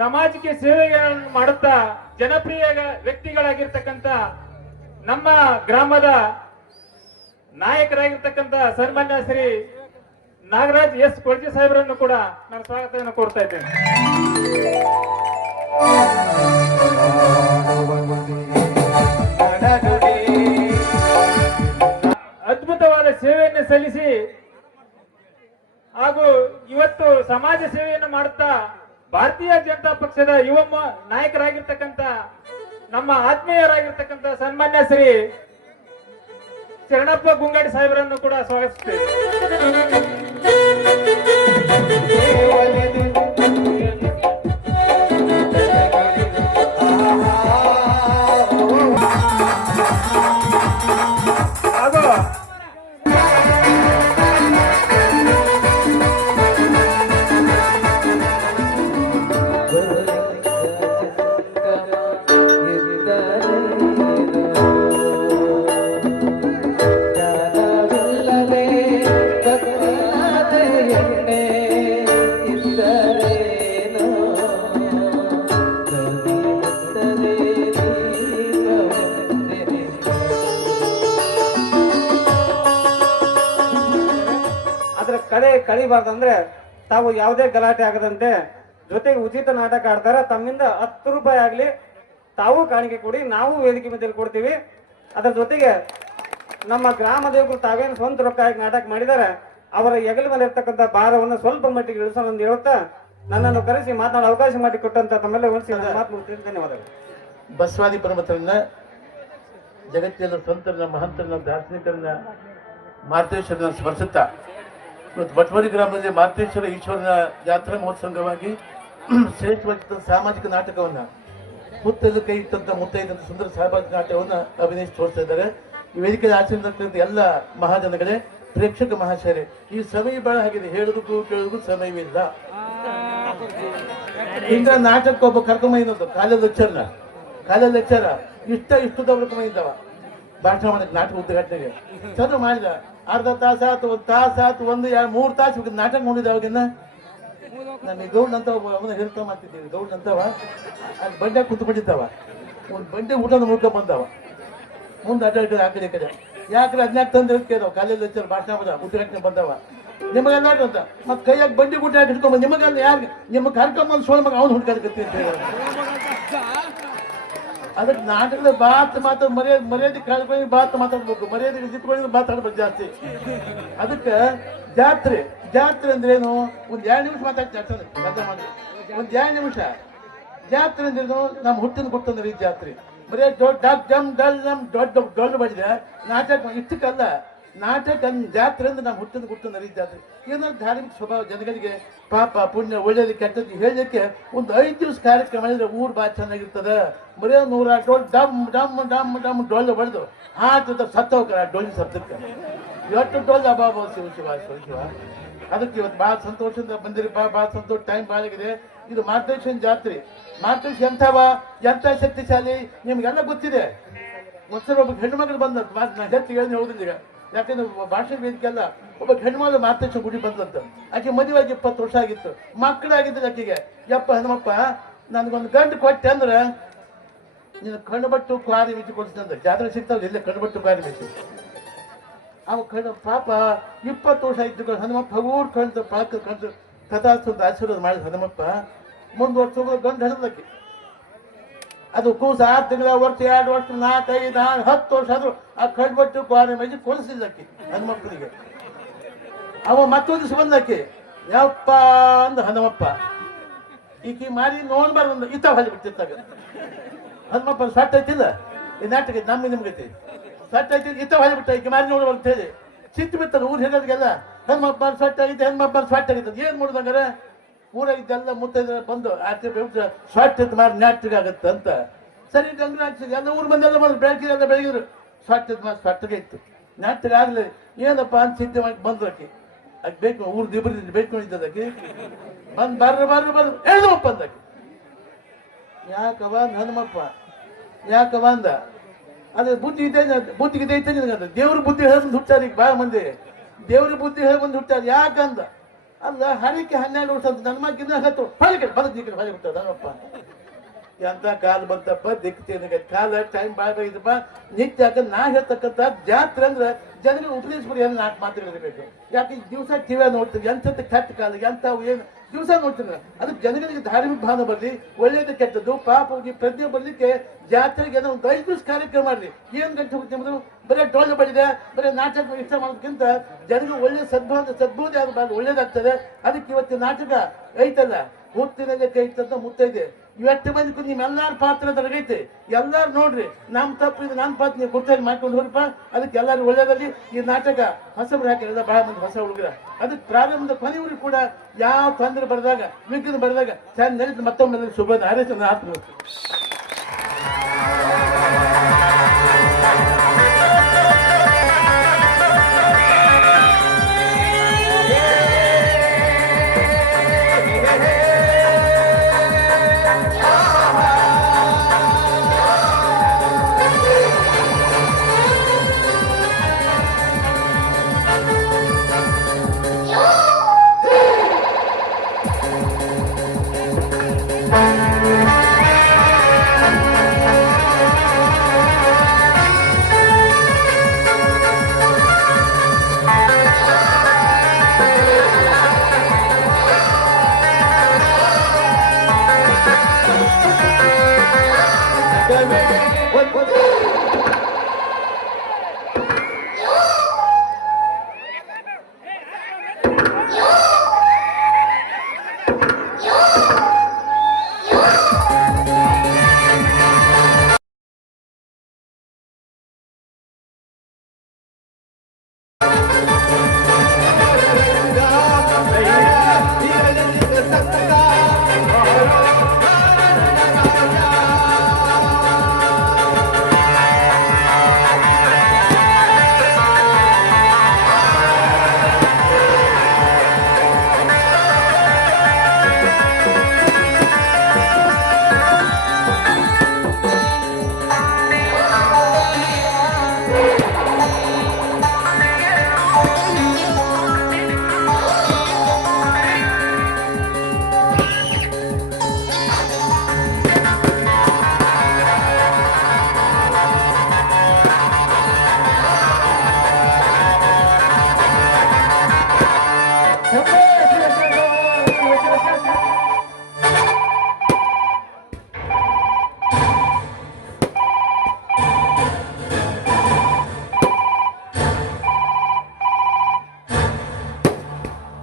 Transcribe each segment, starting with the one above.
ಸಮಾಜಕ್ಕೆ ಸೇವೆಗಳನ್ನು ಮಾಡುತ್ತಾ ಜನಪ್ರಿಯ ವ್ಯಕ್ತಿಗಳಾಗಿರ್ತಕ್ಕಂಥ ನಮ್ಮ ಗ್ರಾಮದ ನಾಯಕರಾಗಿರ್ತಕ್ಕಂಥ ಸನ್ಮಾನ್ಯ ಶ್ರೀ ನಾಗರಾಜ್ ಎಸ್ ಕೊಳ್ಜಿ ಸಾಹೇಬರನ್ನು ಕೂಡ ನಾನು ಸ್ವಾಗತವನ್ನು ಕೋರ್ತಾ ಇದ್ದೇನೆ. ಅದ್ಭುತವಾದ ಸೇವೆಯನ್ನು ಸಲ್ಲಿಸಿ ಹಾಗೂ ಇವತ್ತು ಸಮಾಜ ಸೇವೆಯನ್ನು ಮಾಡುತ್ತಾ ಭಾರತೀಯ ಜನತಾ ಪಕ್ಷದ ಯುವ ನಾಯಕರಾಗಿರ್ತಕ್ಕಂಥ ನಮ್ಮ ಆತ್ಮೀಯರಾಗಿರ್ತಕ್ಕಂಥ ಸನ್ಮಾನ್ಯ ಶ್ರೀ ಶರಣಪ್ಪ ಗುಂಗಾಡಿ ಸಾಹೇಬರನ್ನು ಕೂಡ ಸ್ವಾಗತಿಸುತ್ತೇವೆ. ಕಳಿಬಾರ್ದಂದ್ರೆ ತಾವು ಯಾವುದೇ ಗಲಾಟೆ ಆಗದಂತೆ ಜೊತೆಗೆ ಉಚಿತ ನಾಟಕ ಆಡ್ತಾರೆ. ತಮ್ಮಿಂದ 10 ರೂಪಾಯಿ ಆಗ್ಲಿ ತಾವು ಕಾಣಿಕೆ ಕೊಡಿ, ನಾವು ವೇದಿಕೆ ಮೇಲೆ ಕೊಡ್ತೀವಿ. ಅದರ ಜೊತೆಗೆ ನಮ್ಮ ಗ್ರಾಮ ದೇವರು ತಾವೇನು ಸ್ವಂತ ರೊಕ್ಕ ಆಗಿ ನಾಟಕ ಮಾಡಿದ್ದಾರೆ, ಅವರ ಹೆಗಲ ಮೇಲೆ ಇರ್ತಕ್ಕಂಥ ಭಾರವನ್ನು ಸ್ವಲ್ಪ ಮಟ್ಟಿಗೆ ಇಳಿಸೋಣ ಅಂತ ಹೇಳ್ತಾ ನನ್ನನ್ನು ಕರೆಸಿ ಮಾತನಾಡೋ ಅವಕಾಶ ಮಾಡಿ ಕೊಟ್ಟಂತ ತಮ್ಮೆಲ್ಲ ಉಳಿಸಿ ಮಾತು ಮುಗಿಸ್ತೀನಿ. ಧನ್ಯವಾದಗಳು. ಬಸವಾದಿ ಪರಮತರನ್ನ, ಜಗತ್ತಿನ ಸಂತರನ್ನ, ಮಹಂತರನ್ನ, ದಾರ್ಶನಿಕರನ್ನ, ಮಾರ್ತೇಶ್ವರನ ಸ್ಮರಿಸುತ್ತಾ ಇವತ್ತು ಬಟ್ವಾಡಿ ಗ್ರಾಮದಲ್ಲಿ ಮಾರ್ತೇಶ್ವರ ಈಶ್ವರನ ಜಾತ್ರಾ ಮಹೋತ್ಸವವಾಗಿ ಶ್ರೇಷ್ಠವಾಗಿದ್ದ ಸಾಮಾಜಿಕ ನಾಟಕವನ್ನ ಮುತ್ತೈದು ಕೈ ಇಟ್ಟಂತ ಮುತ್ತೈದಂತ ಸುಂದರ ಸಾಮಾಜಿಕ ನಾಟಕವನ್ನ ಅಭಿನಯಿಸಿ ತೋರಿಸ್ತಾ ಇದ್ದಾರೆ. ಈ ವೇದಿಕೆ ಆಚರಣೆ ಎಲ್ಲ ಮಹಾಜನಗಳೇ, ಪ್ರೇಕ್ಷಕ ಮಹಾಶಯರೇ, ಈ ಸಮಯ ಬಹಳ ಆಗಿದೆ, ಹೇಳೋದಕ್ಕೂ ಕೇಳೋದಕ್ಕೂ ಸಮಯವಿಲ್ಲ. ಈಗ ನಾಟಕ ಒಬ್ಬ ಕರ್ಕೊಂಬಂದು ಕಾಲೇಜ್ ಲೆಕ್ಚರ ಇಷ್ಟದವ್ರ ಇದ್ದಾವ ಭಾಷಣ ಮಾಡಕ್ಕೆ ನಾಟಕ ಉದ್ಘಾಟನೆಗೆ ಚದು ಮಾಡಿದ. ಅರ್ಧ ತಾಸು ಆಯ್ತು, 1 ತಾಸು ಆಯ್ತು, 1-2-3 ತಾಸು ನಾಟಕ ನೋಡಿದ. ಅವಾಗಿನ ನಮಗೆ ಗೌಡ್ ಅಂತ ಅವನ ಹೇಳ್ತಾ ಮಾಡ್ತಿದ್ದೀವಿ. ಗೌಡ್ ಅಂತವ ಅಲ್ಲಿ ಬಂಡೆ ಕುಂತ್ಕೊಂಡಿದ್ದಾವ, ಒಂದು ಬಂಡೆ ಊಟದ ಮುಳ್ಕೊಂಡ್ ಬಂದವ. ಮುಂದೆ ಅಡ್ಡ ಆ ಕಡೆ ಯಾಕ್ರೆ 14 ತಂದ್ರೆ ಕೇಳವ ಕಾಲೇಜ್ ಲೆಕ್ಚರ್ ಭಾಷಣ ಮಾಡ ಉದ್ಘಾಟನೆ ಬಂದವ. ನಿಮಗೆಲ್ಲ ಅಂತ ಮತ್ತೆ ಕೈಯಾಗ ಬಂಡಿ ಊಟ ಹಿಡ್ಕೊಂಬ, ನಿಮಗೆಲ್ಲ ಯಾರು ನಿಮಗೆ ಕರ್ಕೊಂಬಂದು ಸೋಳ ಮಗ ಅವ್ನು ಹುಡ್ಕಾಡ್ಕತ್ತಿ ಅಂತ ಹೇಳಿ. ಅದಕ್ಕೆ ನಾಟಕದ ಮರ್ಯಾದೆ ಕಳ್ಕೊಂಡು ಮಾತಾಡ್ಬೇಕು, ಮರ್ಯಾದೆ ಜಿತ್ಕೊಂಡು ಮಾತಾಡ್ಬೇಕು ಜಾಸ್ತಿ. ಅದಕ್ಕೆ ಜಾತ್ರೆ ಅಂದ್ರೇನು? ಒಂದು 2 ನಿಮಿಷ ಮಾತಾಡ್ತಾರೆ ಅರ್ಥ ಮಾಡಿ. ಒಂದು 2 ನಿಮಿಷ ಜಾತ್ರೆ ಅಂದ್ರೇನು? ನಮ್ಮ ಹುಟ್ಟಿನ ಕೊಟ್ಟಂದ್ರೆ ಈ ಜಾತ್ರೆ ಬರೀ ದೊಡ್ಡ ಬಡಿದೆ ನಾಟಕ ಇಷ್ಟಕ್ಕಲ್ಲ. ನಾಟಕ ಜಾತ್ರೆ ಅಂದ್ರೆ ನಮ್ಮ ಹುಟ್ಟಿನ ಕೊಟ್ಟಂದ್ರೆ ಈ ಜಾತ್ರೆ. ಏನಾದ್ರು ಧಾರ್ಮಿಕ ಸ್ವಭಾವ ಜನಗಳಿಗೆ ಪಾಪ ಪುಣ್ಯ ಒಳ್ಳೇದು ಕೆಟ್ಟದ್ದು ಹೇಳಲಿಕ್ಕೆ ಒಂದು 5 ದಿವಸ ಕಾರ್ಯಕ್ರಮ ಮಾಡಿದ್ರೆ ಊರು ಭಾಳ ಚೆನ್ನಾಗಿರ್ತದೆ. ಬರೀ 100 ಡೋಲ್ ಡಮ್ ಡೊಳ್ಳು ಬಡ್ದು ಹಾಟದ ಸತ್ತೋಗ್ರ ಡೊಳ್ಳಿ ಶಬ್ದಕ್ಕೆ ಎಷ್ಟು ಡೊಳ್ಳು ಅಬಾಬ ಶಿವ. ಅದಕ್ಕೆ ಇವತ್ತು ಭಾಳ ಸಂತೋಷದಿಂದ ಬಂದಿರಿ, ಭಾಳ ಸಂತೋಷ. ಟೈಮ್ ಭಾಳ ಆಗಿದೆ. ಇದು ಮಾರ್ಗದರ್ಶನ ಜಾತ್ರೆ. ಮಾರ್ಗದರ್ಶನ ಎಂಥ ಶಕ್ತಿಶಾಲಿ ನಿಮ್ಗೆಲ್ಲ ಗೊತ್ತಿದೆ. ಒಂದ್ಸಲ ಒಬ್ಬ ಹೆಣ್ಣು ಮಗಳು ಬಂದ ನಾನು ಹೆಚ್ಚು ಹೇಳಿ ಹೋಗುದಿಲ್ಲ ಈಗ, ಯಾಕಂದ್ರೆ ಭಾಷೆ ವೇದಿಕೆ ಅಲ್ಲ. ಒಬ್ಬ ಹೆಣ್ಮಗಳು ಮಾರ್ಗದರ್ಶನ ಗುಡಿ ಬಂದಂತ. ಆಕೆ ಮದುವೆಯಾಗಿ 20 ವರ್ಷ ಆಗಿತ್ತು, ಮಕ್ಕಳಾಗಿದ್ದಿಲ್ಲ ಆಕೆಗೆ. ಯಪ್ಪ ಹನುಮಪ್ಪ ನನಗೊಂದು ಗಂಡು ಕೊಟ್ಟೆ ಅಂದ್ರೆ ನೀನು ಕಣ್ಣುಬಟ್ಟು ಕ್ವಾರಿ ಮಿಚ್ಚಿ ಕೊಡ್ತಂದ್ರೆ ಜಾತ್ರೆ ಸಿಗ್ತಾವ ಇಲ್ಲೇ ಕಣ್ಣುಬಟ್ಟು ಕ್ವಾರಿ ಮಿಚ್ಚಿ. ಅವ ಪಾಪ 20 ವರ್ಷ ಇದ್ದು ಹನುಮಪ್ಪ ಹಗೂರ್ ಕಣ್ತು ಪಾಕ ಕಣ್ತು ಕಥಾಸ್ತು ಆಶೀರ್ವಾದ ಮಾಡಿದ ಹನುಮಪ್ಪ. ಮುಂದೆ ವರ್ಷ ಗಂಡು ಹಣದಕ್ಕೆ ಅದು ಕೂಸ 6 ತಿಂಗಳ, ವರ್ಷ 2 ವರ್ಷ 4, 5, 6, 10 ವರ್ಷ ಆದ್ರೂ ಆ ಕಣ್ಬಟ್ಟು ಕ್ವಾರಿ ಮಿಚ್ಚಿ ಕೊಡಿಸಿಲ್ಲಕ್ಕೆ ಹನುಮಪ್ಪನಿಗೆ. ಅವ ಮತ್ತೊಂದು ದಿವಸ ಬಂದಕ್ಕೆ ಯಪ್ಪ ಅಂದ ಹನುಮಪ್ಪ. ಈಕಿ ಮಾರಿ ನೋಡ್ಬಾರ್ದು ಇತ್ತ ಹೊಲಿ ಬಿಟ್ಟಿರ್ತಾಗ ಹನುಮಪ್ಪ ಸಟ್ ಐತಿಲ್ಲ ಈ ನಾಟಕ ನಿಮ್ಗೈತಿ ಸಟ್ ಐತಿ ಇತ್ತ ಹೊಲಿ ಬಿಟ್ಟ ಈಕೆ ಮಾರಿ ನೋಡ್ಬಾರ್ದು ಅಂತ ಹೇಳಿ ಸಿಟ್ಟು ಬಿತ್ತದ ಊರು ಹೇಳೋದಕ್ಕೆಲ್ಲ. ಹನುಮಪ್ಪ ಸಟ್ ಆಗಿದ್ದೆ, ಹನುಮಪ್ಪ ಸಟ್ ಆಗಿರ್ತದೆ. ಏನ್ ಮಾಡುದಂಗಾರೆ ಊರಾಗಿದ್ದೆಲ್ಲ ಮುತ್ತೈದ ಬಂದು ಆಚೆ ಸ್ವಟ್ ಇತ್ತು ಮಾರಿ ನಾಟಕ ಆಗತ್ತೆ ಅಂತ. ಸರಿ ಗಂಗ್ರ ಆಗ್ತದೆ ಎಲ್ಲ ಊರು ಬಂದೆಲ್ಲ ಬಂದ್ರು, ಬೆಳಕಿರೆಲ್ಲ ಬೆಳಗಿದ್ರು. ಸ್ವಟ್ ಇತ್ತು ಮಾರಿ ಸ್ವಟ್ಟಗೆ ಇತ್ತು, ನಾಟಕ ಆಗ್ಲಿ ಏನಪ್ಪ ಅಂತ ಚಿಂತೆ ಮಾಡಿ ಬಂದ್ರು. ಆಕೆ ಬೇಕು ಊರು ದಿಬ್ಬರಿ ಬೇಡ್ಕೊಂಡಿದ್ದದಕ್ಕೆ ಬರ್ರು ಹೇಳಪ್ಪ ಅಂದಕ್ಕೆ. ಯಾಕವ ಹನುಮಪ್ಪ ಯಾಕವ ಅಂದ. ಅದೇ ಬುದ್ಧಿಗೆ ಐತೆ ನಿನಗಂತ. ದೇವ್ರ ಬುದ್ಧಿ ಹೇಳಿ ಹುಟ್ಟಾರ ಈಗ ಭಾಳ ಮಂದಿ. ದೇವ್ರ ಬುದ್ಧಿ ಹೇಳಿ ಬಂದು ಹುಟ್ಟಾರ. ಯಾಕಂದ ಅಲ್ಲ ಹರಿಕೆ 12 ವರ್ಷ ಅಂತ ನನ್ನ ಮಗಿನ ಹತ್ತು ಹೊರಗೆ ಬರದ್ ಹೊರಗೆ ಬಿಟ್ಟದ ನಮ್ಮಪ್ಪ ಎಂತ ಕಾಲ ಬಂತಪ್ಪ ದಿಕ್ತೇನೆ ಕಾಲ ಟೈಮ್ ಬಾಯ್ದಪ್ಪ ನಿತ್ಯ ಯಾಕಂದ್ರೆ ನಾ ಹೇಳ್ತಕ್ಕಂಥ ಜಾತ್ರೆ ಅಂದ್ರೆ ಜನರಿಗೆ ಉಪದೇಶಪುರಿ ಏನು 4 ಮಾತುಗಳಿರಬೇಕು. ಯಾಕೆ ದಿವಸ ಕಿವ್ಯ ನೋಡ್ತೀವಿ ಎಂತ ಕೆಟ್ಟ ಕಾಲ ಎಂತ ಏನು ದಿವಸ ನೋಡ್ತೀನಿ ಅದಕ್ಕೆ ಜನಗಳಿಗೆ ಧಾರ್ಮಿಕ ಭಾವನೆ ಬರಲಿ, ಒಳ್ಳೇದು ಕೆಟ್ಟದ್ದು ಪಾಪ ಹೋಗಿ ಪ್ರಜ್ಞೆ ಬರ್ಲಿಕ್ಕೆ ಜಾತ್ರೆಗೆ ಏನೋ ಒಂದು 5 ದಿವಸ ಕಾರ್ಯಕ್ರಮ ಮಾಡಲಿ. ಏನ್ ಗಂಟೆ ಹೋಗ್ತೀವಿ ಬರೀ ಡೊಳ್ಳು ಬಡಿದೆ ಬರೀ ನಾಟಕ ಇಷ್ಟ ಮಾಡೋದಕ್ಕಿಂತ ಜನರಿಗೆ ಒಳ್ಳೆ ಸದ್ಬೋಧೆ ಆಗಬಾರ್ದು, ಒಳ್ಳೇದಾಗ್ತದೆ. ಅದಕ್ಕೆ ಇವತ್ತು ನಾಟಕ ಐತಲ್ಲ ಹುತ್ತಿನಲ್ಲಿ ಕೈ ಇತ್ತಂತ ಮುತ್ತೈದೆ ಇವತ್ತು ಮಂದಿ ನಿಮ್ಮೆಲ್ಲಾರ ಪಾತ್ರ ಅದ್ರಾಗೈತೆ. ಎಲ್ಲಾರು ನೋಡ್ರಿ ನಮ್ ತಪ್ಪು ಇದು ನನ್ನ ಪಾತ್ರ ನೀವು ಗುರ್ತಾಗಿ ಮಾಡ್ಕೊಂಡು ಹೋಗ್ರಪ್ಪ. ಅದಕ್ಕೆ ಎಲ್ಲಾರು ಒಳ್ಳೇದಲ್ಲಿ ಈ ನಾಟಕ ಹೊಸಬ್ರು ಹಾಕಿರೋದ ಬಹಳ ಮಂದಿ ಹೊಸ ಹುಡುಗರ ಅದಕ್ಕೆ ಪ್ರಾರಂಭದ ಕೊನೆಯವರು ಕೂಡ ಯಾವ ತೊಂದರೆ ಬರೆದಾಗ ವಿಘ್ನ ಬರೆದಾಗ ಚೆಂದ ನಡೀತು. ಮತ್ತೊಮ್ಮೆ ಶುಭ ಹಾರೈಸ ಆತ್ಮ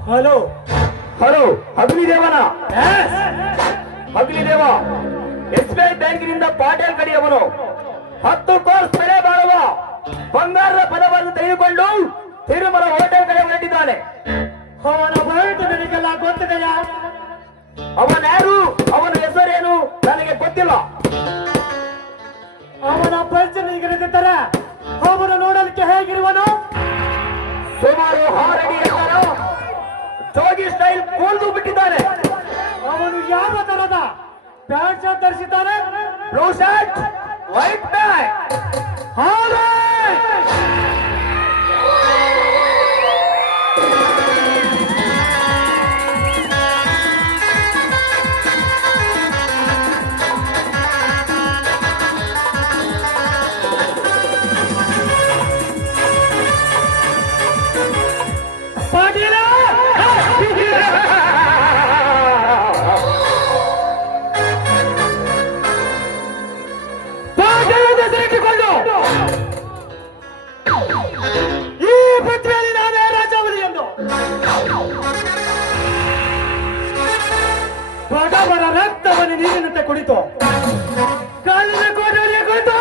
ಹಲೋ ಹಲೋ ಅಗ್ನಿದೇವನ ಅಗ್ನಿದೇವ SBI ಬ್ಯಾಂಕಿನಿಂದ ಪಾಟೀಲ್ ಕಡಿಯವನು 10 ಕೋರ್ಸ್ ಬೆಲೆ ಬಾಳುವ ಬಂಗಾರದ ಪದವನ್ನು ತೆಗೆದುಕೊಂಡು ತಿರುಮಲ ಹೋಟೆಲ್ ಕಡೆ ಹೊರಟಿದ್ದಾನೆ. ಅವನ ಬಯಲು ನನಗೆಲ್ಲ ಗೊತ್ತಿದೆಯಾ? ಅವನ್ಯಾರು, ಅವನ ಹೆಸರೇನು ನನಗೆ ಗೊತ್ತಿಲ್ಲ. ಅವನ ಪರಿಚಯ ಅವನು ನೋಡಲಿಕ್ಕೆ ಹೇಗಿರುವನು? ಸುಮಾರು 6 ಅಡಿ ಎತ್ತರ, ಜೋಗಿ ಸ್ಟೈಲ್ ಕೂಲ್ದು ಬಿಟ್ಟಿದ್ದಾನೆ. ಅವನು ಯಾವ ತರದ ಪ್ಯಾಂಟ್ ಶರ್ಟ್ ಧರಿಸಿದ್ದಾನೆ? Blue shirt, white pant. ಈ ಪೃಥ್ವಿಯಲ್ಲಿ ನಾನೇ ರಾಜಾವಲಿ ಎಂದು ಬಡ ಬಡ ರಕ್ತವನ್ನು ನೀರಿನಂತೆ ಕುಡಿತು, ಕಾಲಿನ ಕೋಟೆಯಲ್ಲಿ ಕುಳಿತು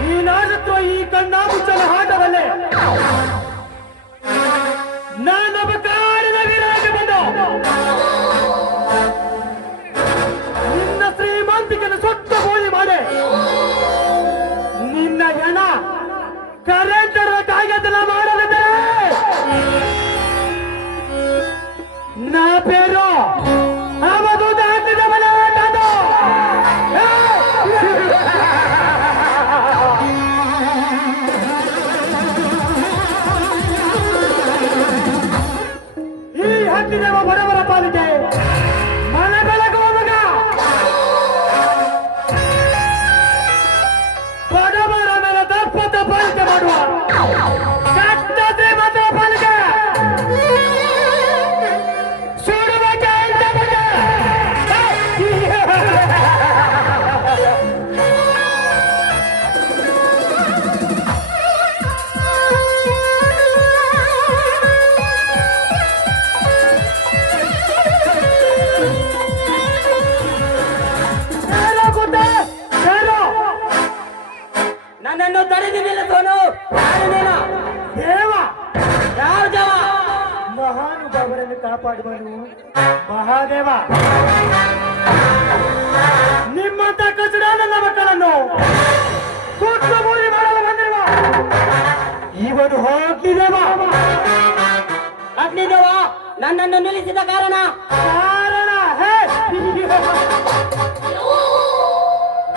ನೀನಾಡುತ್ತೋ ಈ ಕಣ್ಣ ಮುಚ್ಚಲ ಆಟವಲ್ಲೇ ನಾನೊಬ್ಬ ಕಾಡಿನ ವೀರನಾಗಿ ಬಂದು ನಿನ್ನ ಶ್ರೀಮಂತಿಕೆಯನ್ನು ಸೊಟ್ಟ ಬೋಳಿ ಮಾಡಿ ನಿನ್ನ ಹೆಣ ಕರೆಂಟ್ ಕಾಗದನ ಮಾಡಲಿದ್ದರೆ ನಾ ಪೇರು ಅವಧೂತ ಹಾಕಿದ ಮನೆ ಅಗ್ನಿದೇವ ಬಡವರ ಪಾಲಿಗೆ ಮನ ಬೆಳಗುವ ಮಗ ಬಡವರ ಮೇಲೆ ದಪ್ಪದ ಪಾಲಿಕೆ ಮಾಡುವ ದತ್ತ ಶ್ರೀಮಂತರ ಪಾಲಿಕೆ ಸುಡುವಿಕೆ ಅಂತ ಮಗ. ನನ್ನನ್ನು ತಡೆದಿಲ್ಲ ಸೋನು. ಯಾರು ನೀನು? ದೇವ ಯಾವ ದೇವ? ಮಹಾನುಭಾವರನ್ನು ಕಾಪಾಡುವನು ಮಹಾದೇವ. ನಿಮ್ಮಂತ ಕಚಡ ನನ್ನ ಮಕ್ಕಳನ್ನು ಸುಟ್ಟು ಮೂಲಿ ಮಾಡಲು ಬಂದಿರುವ ಇವನು ಹೋಗ್ತಿದೇವ. ಅಗ್ನಿದೇವ ನನ್ನನ್ನು ನಿಲ್ಲಿಸಿದ ಕಾರಣ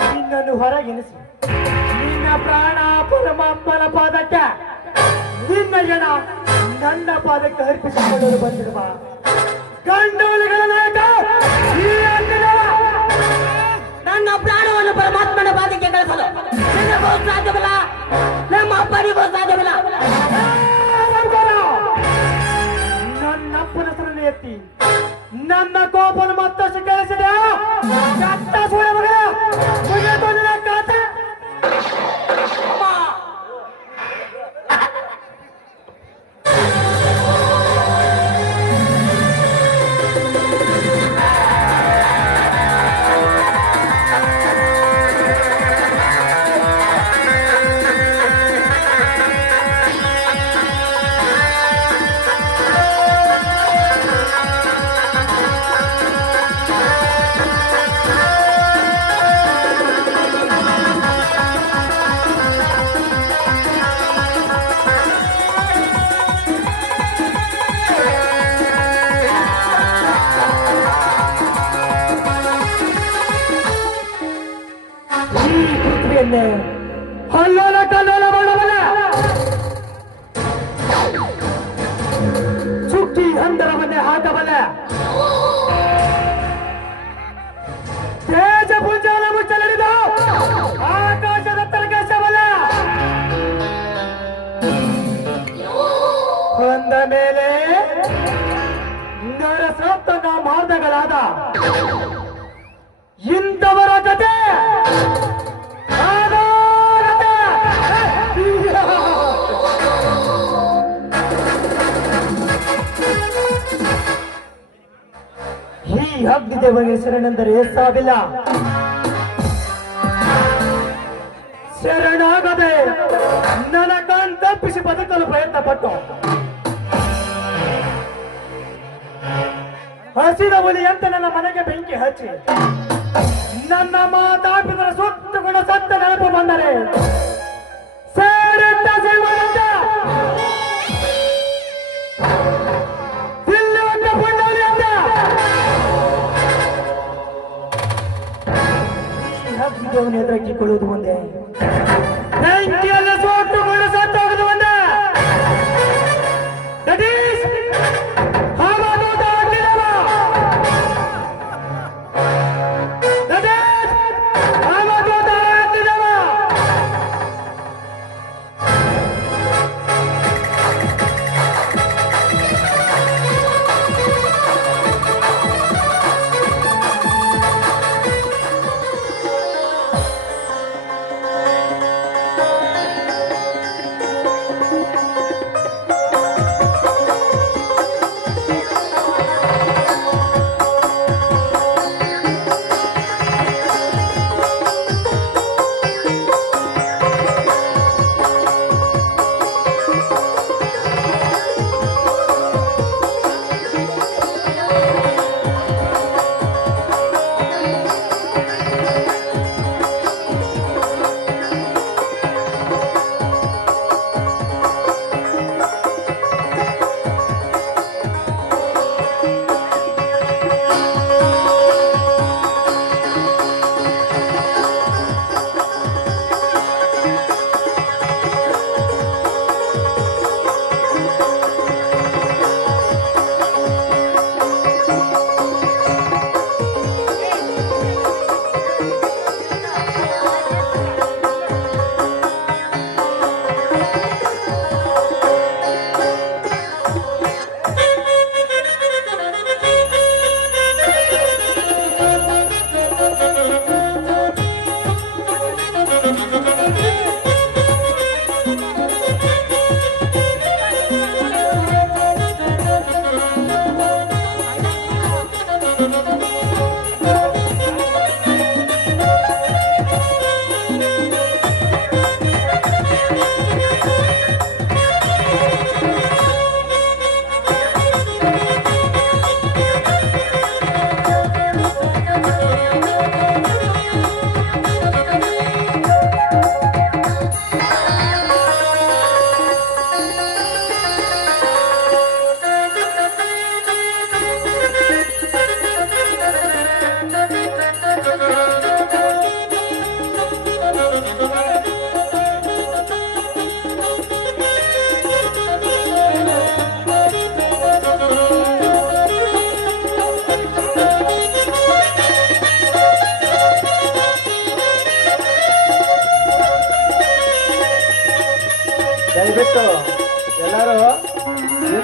ನಿನ್ನನ್ನು ಹೊರಗೆನಿಸಿ ನಿನ್ನ ಪ್ರಾಣ ಪರಮಾತ್ಮನ ಪಾದಕ್ಕೆ ನಿನ್ನ ಜನ ನನ್ನ ಪಾದಕ್ಕೆ ಅರ್ಪಿಸಿಕೊಳ್ಳಲು ಬಂದಿರುವ ಗಂಡೋಲಿಗಳ ನಾಯಕ ಈ ಅಗ್ನಿದೇವ. ನನ್ನ ಪ್ರಾಣವನ್ನು ಪರಮಾತ್ಮನ ಪಾದಕ್ಕೆ ಕಳಿಸಲು ನಿನಗೂ ಸಾಧ್ಯವಿಲ್ಲ, ನಮ್ಮ ಅಪ್ಪನಿಗೂ ಸಾಧ್ಯವಿಲ್ಲ. ನನ್ನಪ್ಪನ ಹೆಸರನ್ನು ಎತ್ತಿ ನನ್ನ ಕೋಪನ ಮತ್ತಷ್ಟು ಕೇಳಿಸಿದೆ. ಚಟ್ಟ ಸುಳೆ ಮಗ ಮುಗಿಯಿತು ನಿನ್ನ ಖಾತೆ. ಹಲ್ಲೋಲ ಕಲ್ಲೋಲ ಮಾಡಬಲ್ಲ ಚುಕ್ಕಿ ಹಂದರವನ್ನೇ ಹಾಕಬಲ್ಲ ತೇಜ ಪುಂಜಾಲ ಮುಚ್ಚಲಿದ ಆಕಾಶದ ತಲಕಸಬಲ್ಲ. ಅಂದ ಮೇಲೆ ನರಸಪ್ತನ ಮಾರ್ಗಗಳಾದ ಇಂಥವರ ಕತೆ ಈ ಅಗ್ನಿದೇವನಿಗೆ ಶರಣೆಂದರೆ ಸಾವಿಲ್ಲ. ಶರಣಾಗದೆ ನನ್ನ ಕಣ್ ತಪ್ಪಿಸಿ ಬದುಕಲು ಪ್ರಯತ್ನ ಪಟ್ಟು ಹಸಿದ ಹುಲಿಯಂತೆ ನನ್ನ ಮನೆಗೆ ಬೆಂಕಿ ಹಚ್ಚಿ ನನ್ನ ಮಾತಾಪಿದರ ಸುತ್ತುಕೊಂಡು ಸತ್ತ ನೆನಪು ಬಂದರೆ ಸೇರಿದ್ದ ಜೀವನದ ತಿಲ್ಲುವಂತ ಪುಣ್ಯವಂತ ಈ ಅಗ್ನಿದೇವನ ಎದುರಕ್ಕಿಕೊಳ್ಳುವುದು ಒಂದೇ, ಬೆಂಕಿಯಲ್ಲಿ ಸುಟ್ಟುಕೊಂಡು ಸತ್ತೋಗುವುದು ಒಂದೇ. That is ಹಾವಾದೂತ Agnideva. That is ಹಾವಾದೂತ Agnideva.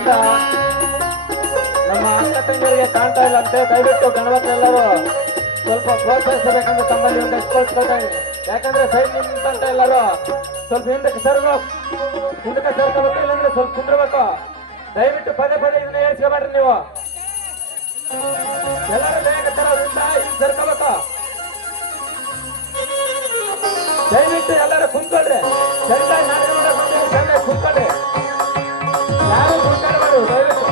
ಚಂದ ನಮ್ಮ ಅಕ್ಕ ತಂಗಿಯರಿಗೆ ಕಾಣ್ತಾ ಇಲ್ಲ ಅಂತೆ. ದಯವಿಟ್ಟು ಗಣಮಕ್ಕಳೆಲ್ಲರೂ ಸ್ವಲ್ಪ ಪ್ರೋತ್ಸಾಹಿಸಬೇಕಂದ್ರೆ ತಮ್ಮಲ್ಲಿ ಒಂದಷ್ಟು ಕೋರ್ಸ್ಕೊಳ್ತಾ ಇದ್ದೀನಿ. ಯಾಕಂದ್ರೆ ಸೈಡ್ ನಿಂತ ಎಲ್ಲರೂ ಸ್ವಲ್ಪ ಹಿಂದಕ್ಕೆ ಸೇರ್ಕೋಬೇಕು, ಇಲ್ಲಾಂದ್ರೆ ಸ್ವಲ್ಪ ಕುಂದ್ರಬೇಕು. ದಯವಿಟ್ಟು ಪದೇ ಪದೇ ಇದನ್ನ ಹೇಳ್ಸ್ಕೊಬೇಡ್ರಿ ನೀವು. ಎಲ್ಲರೂ ಬೇಕತ್ತರ ಸೇರ್ಕೋಬೇಕು. ದಯವಿಟ್ಟು ಎಲ್ಲರೂ ಕುಂತ್ಕೊಳ್ರಿ. ಚಂದಾಗಿ ನಾಟಕ ಮಾಡಕ್ ಬಂದಿದ್ದೀವಿ, ಚಂದಾಗಿ ಕುಂತ್ಕೊಳ್ರಿ. ಯಾರು ಕುಂತ್ಕೊಳ್ಬಾರ್ದು ದಯವಿಟ್ಟು.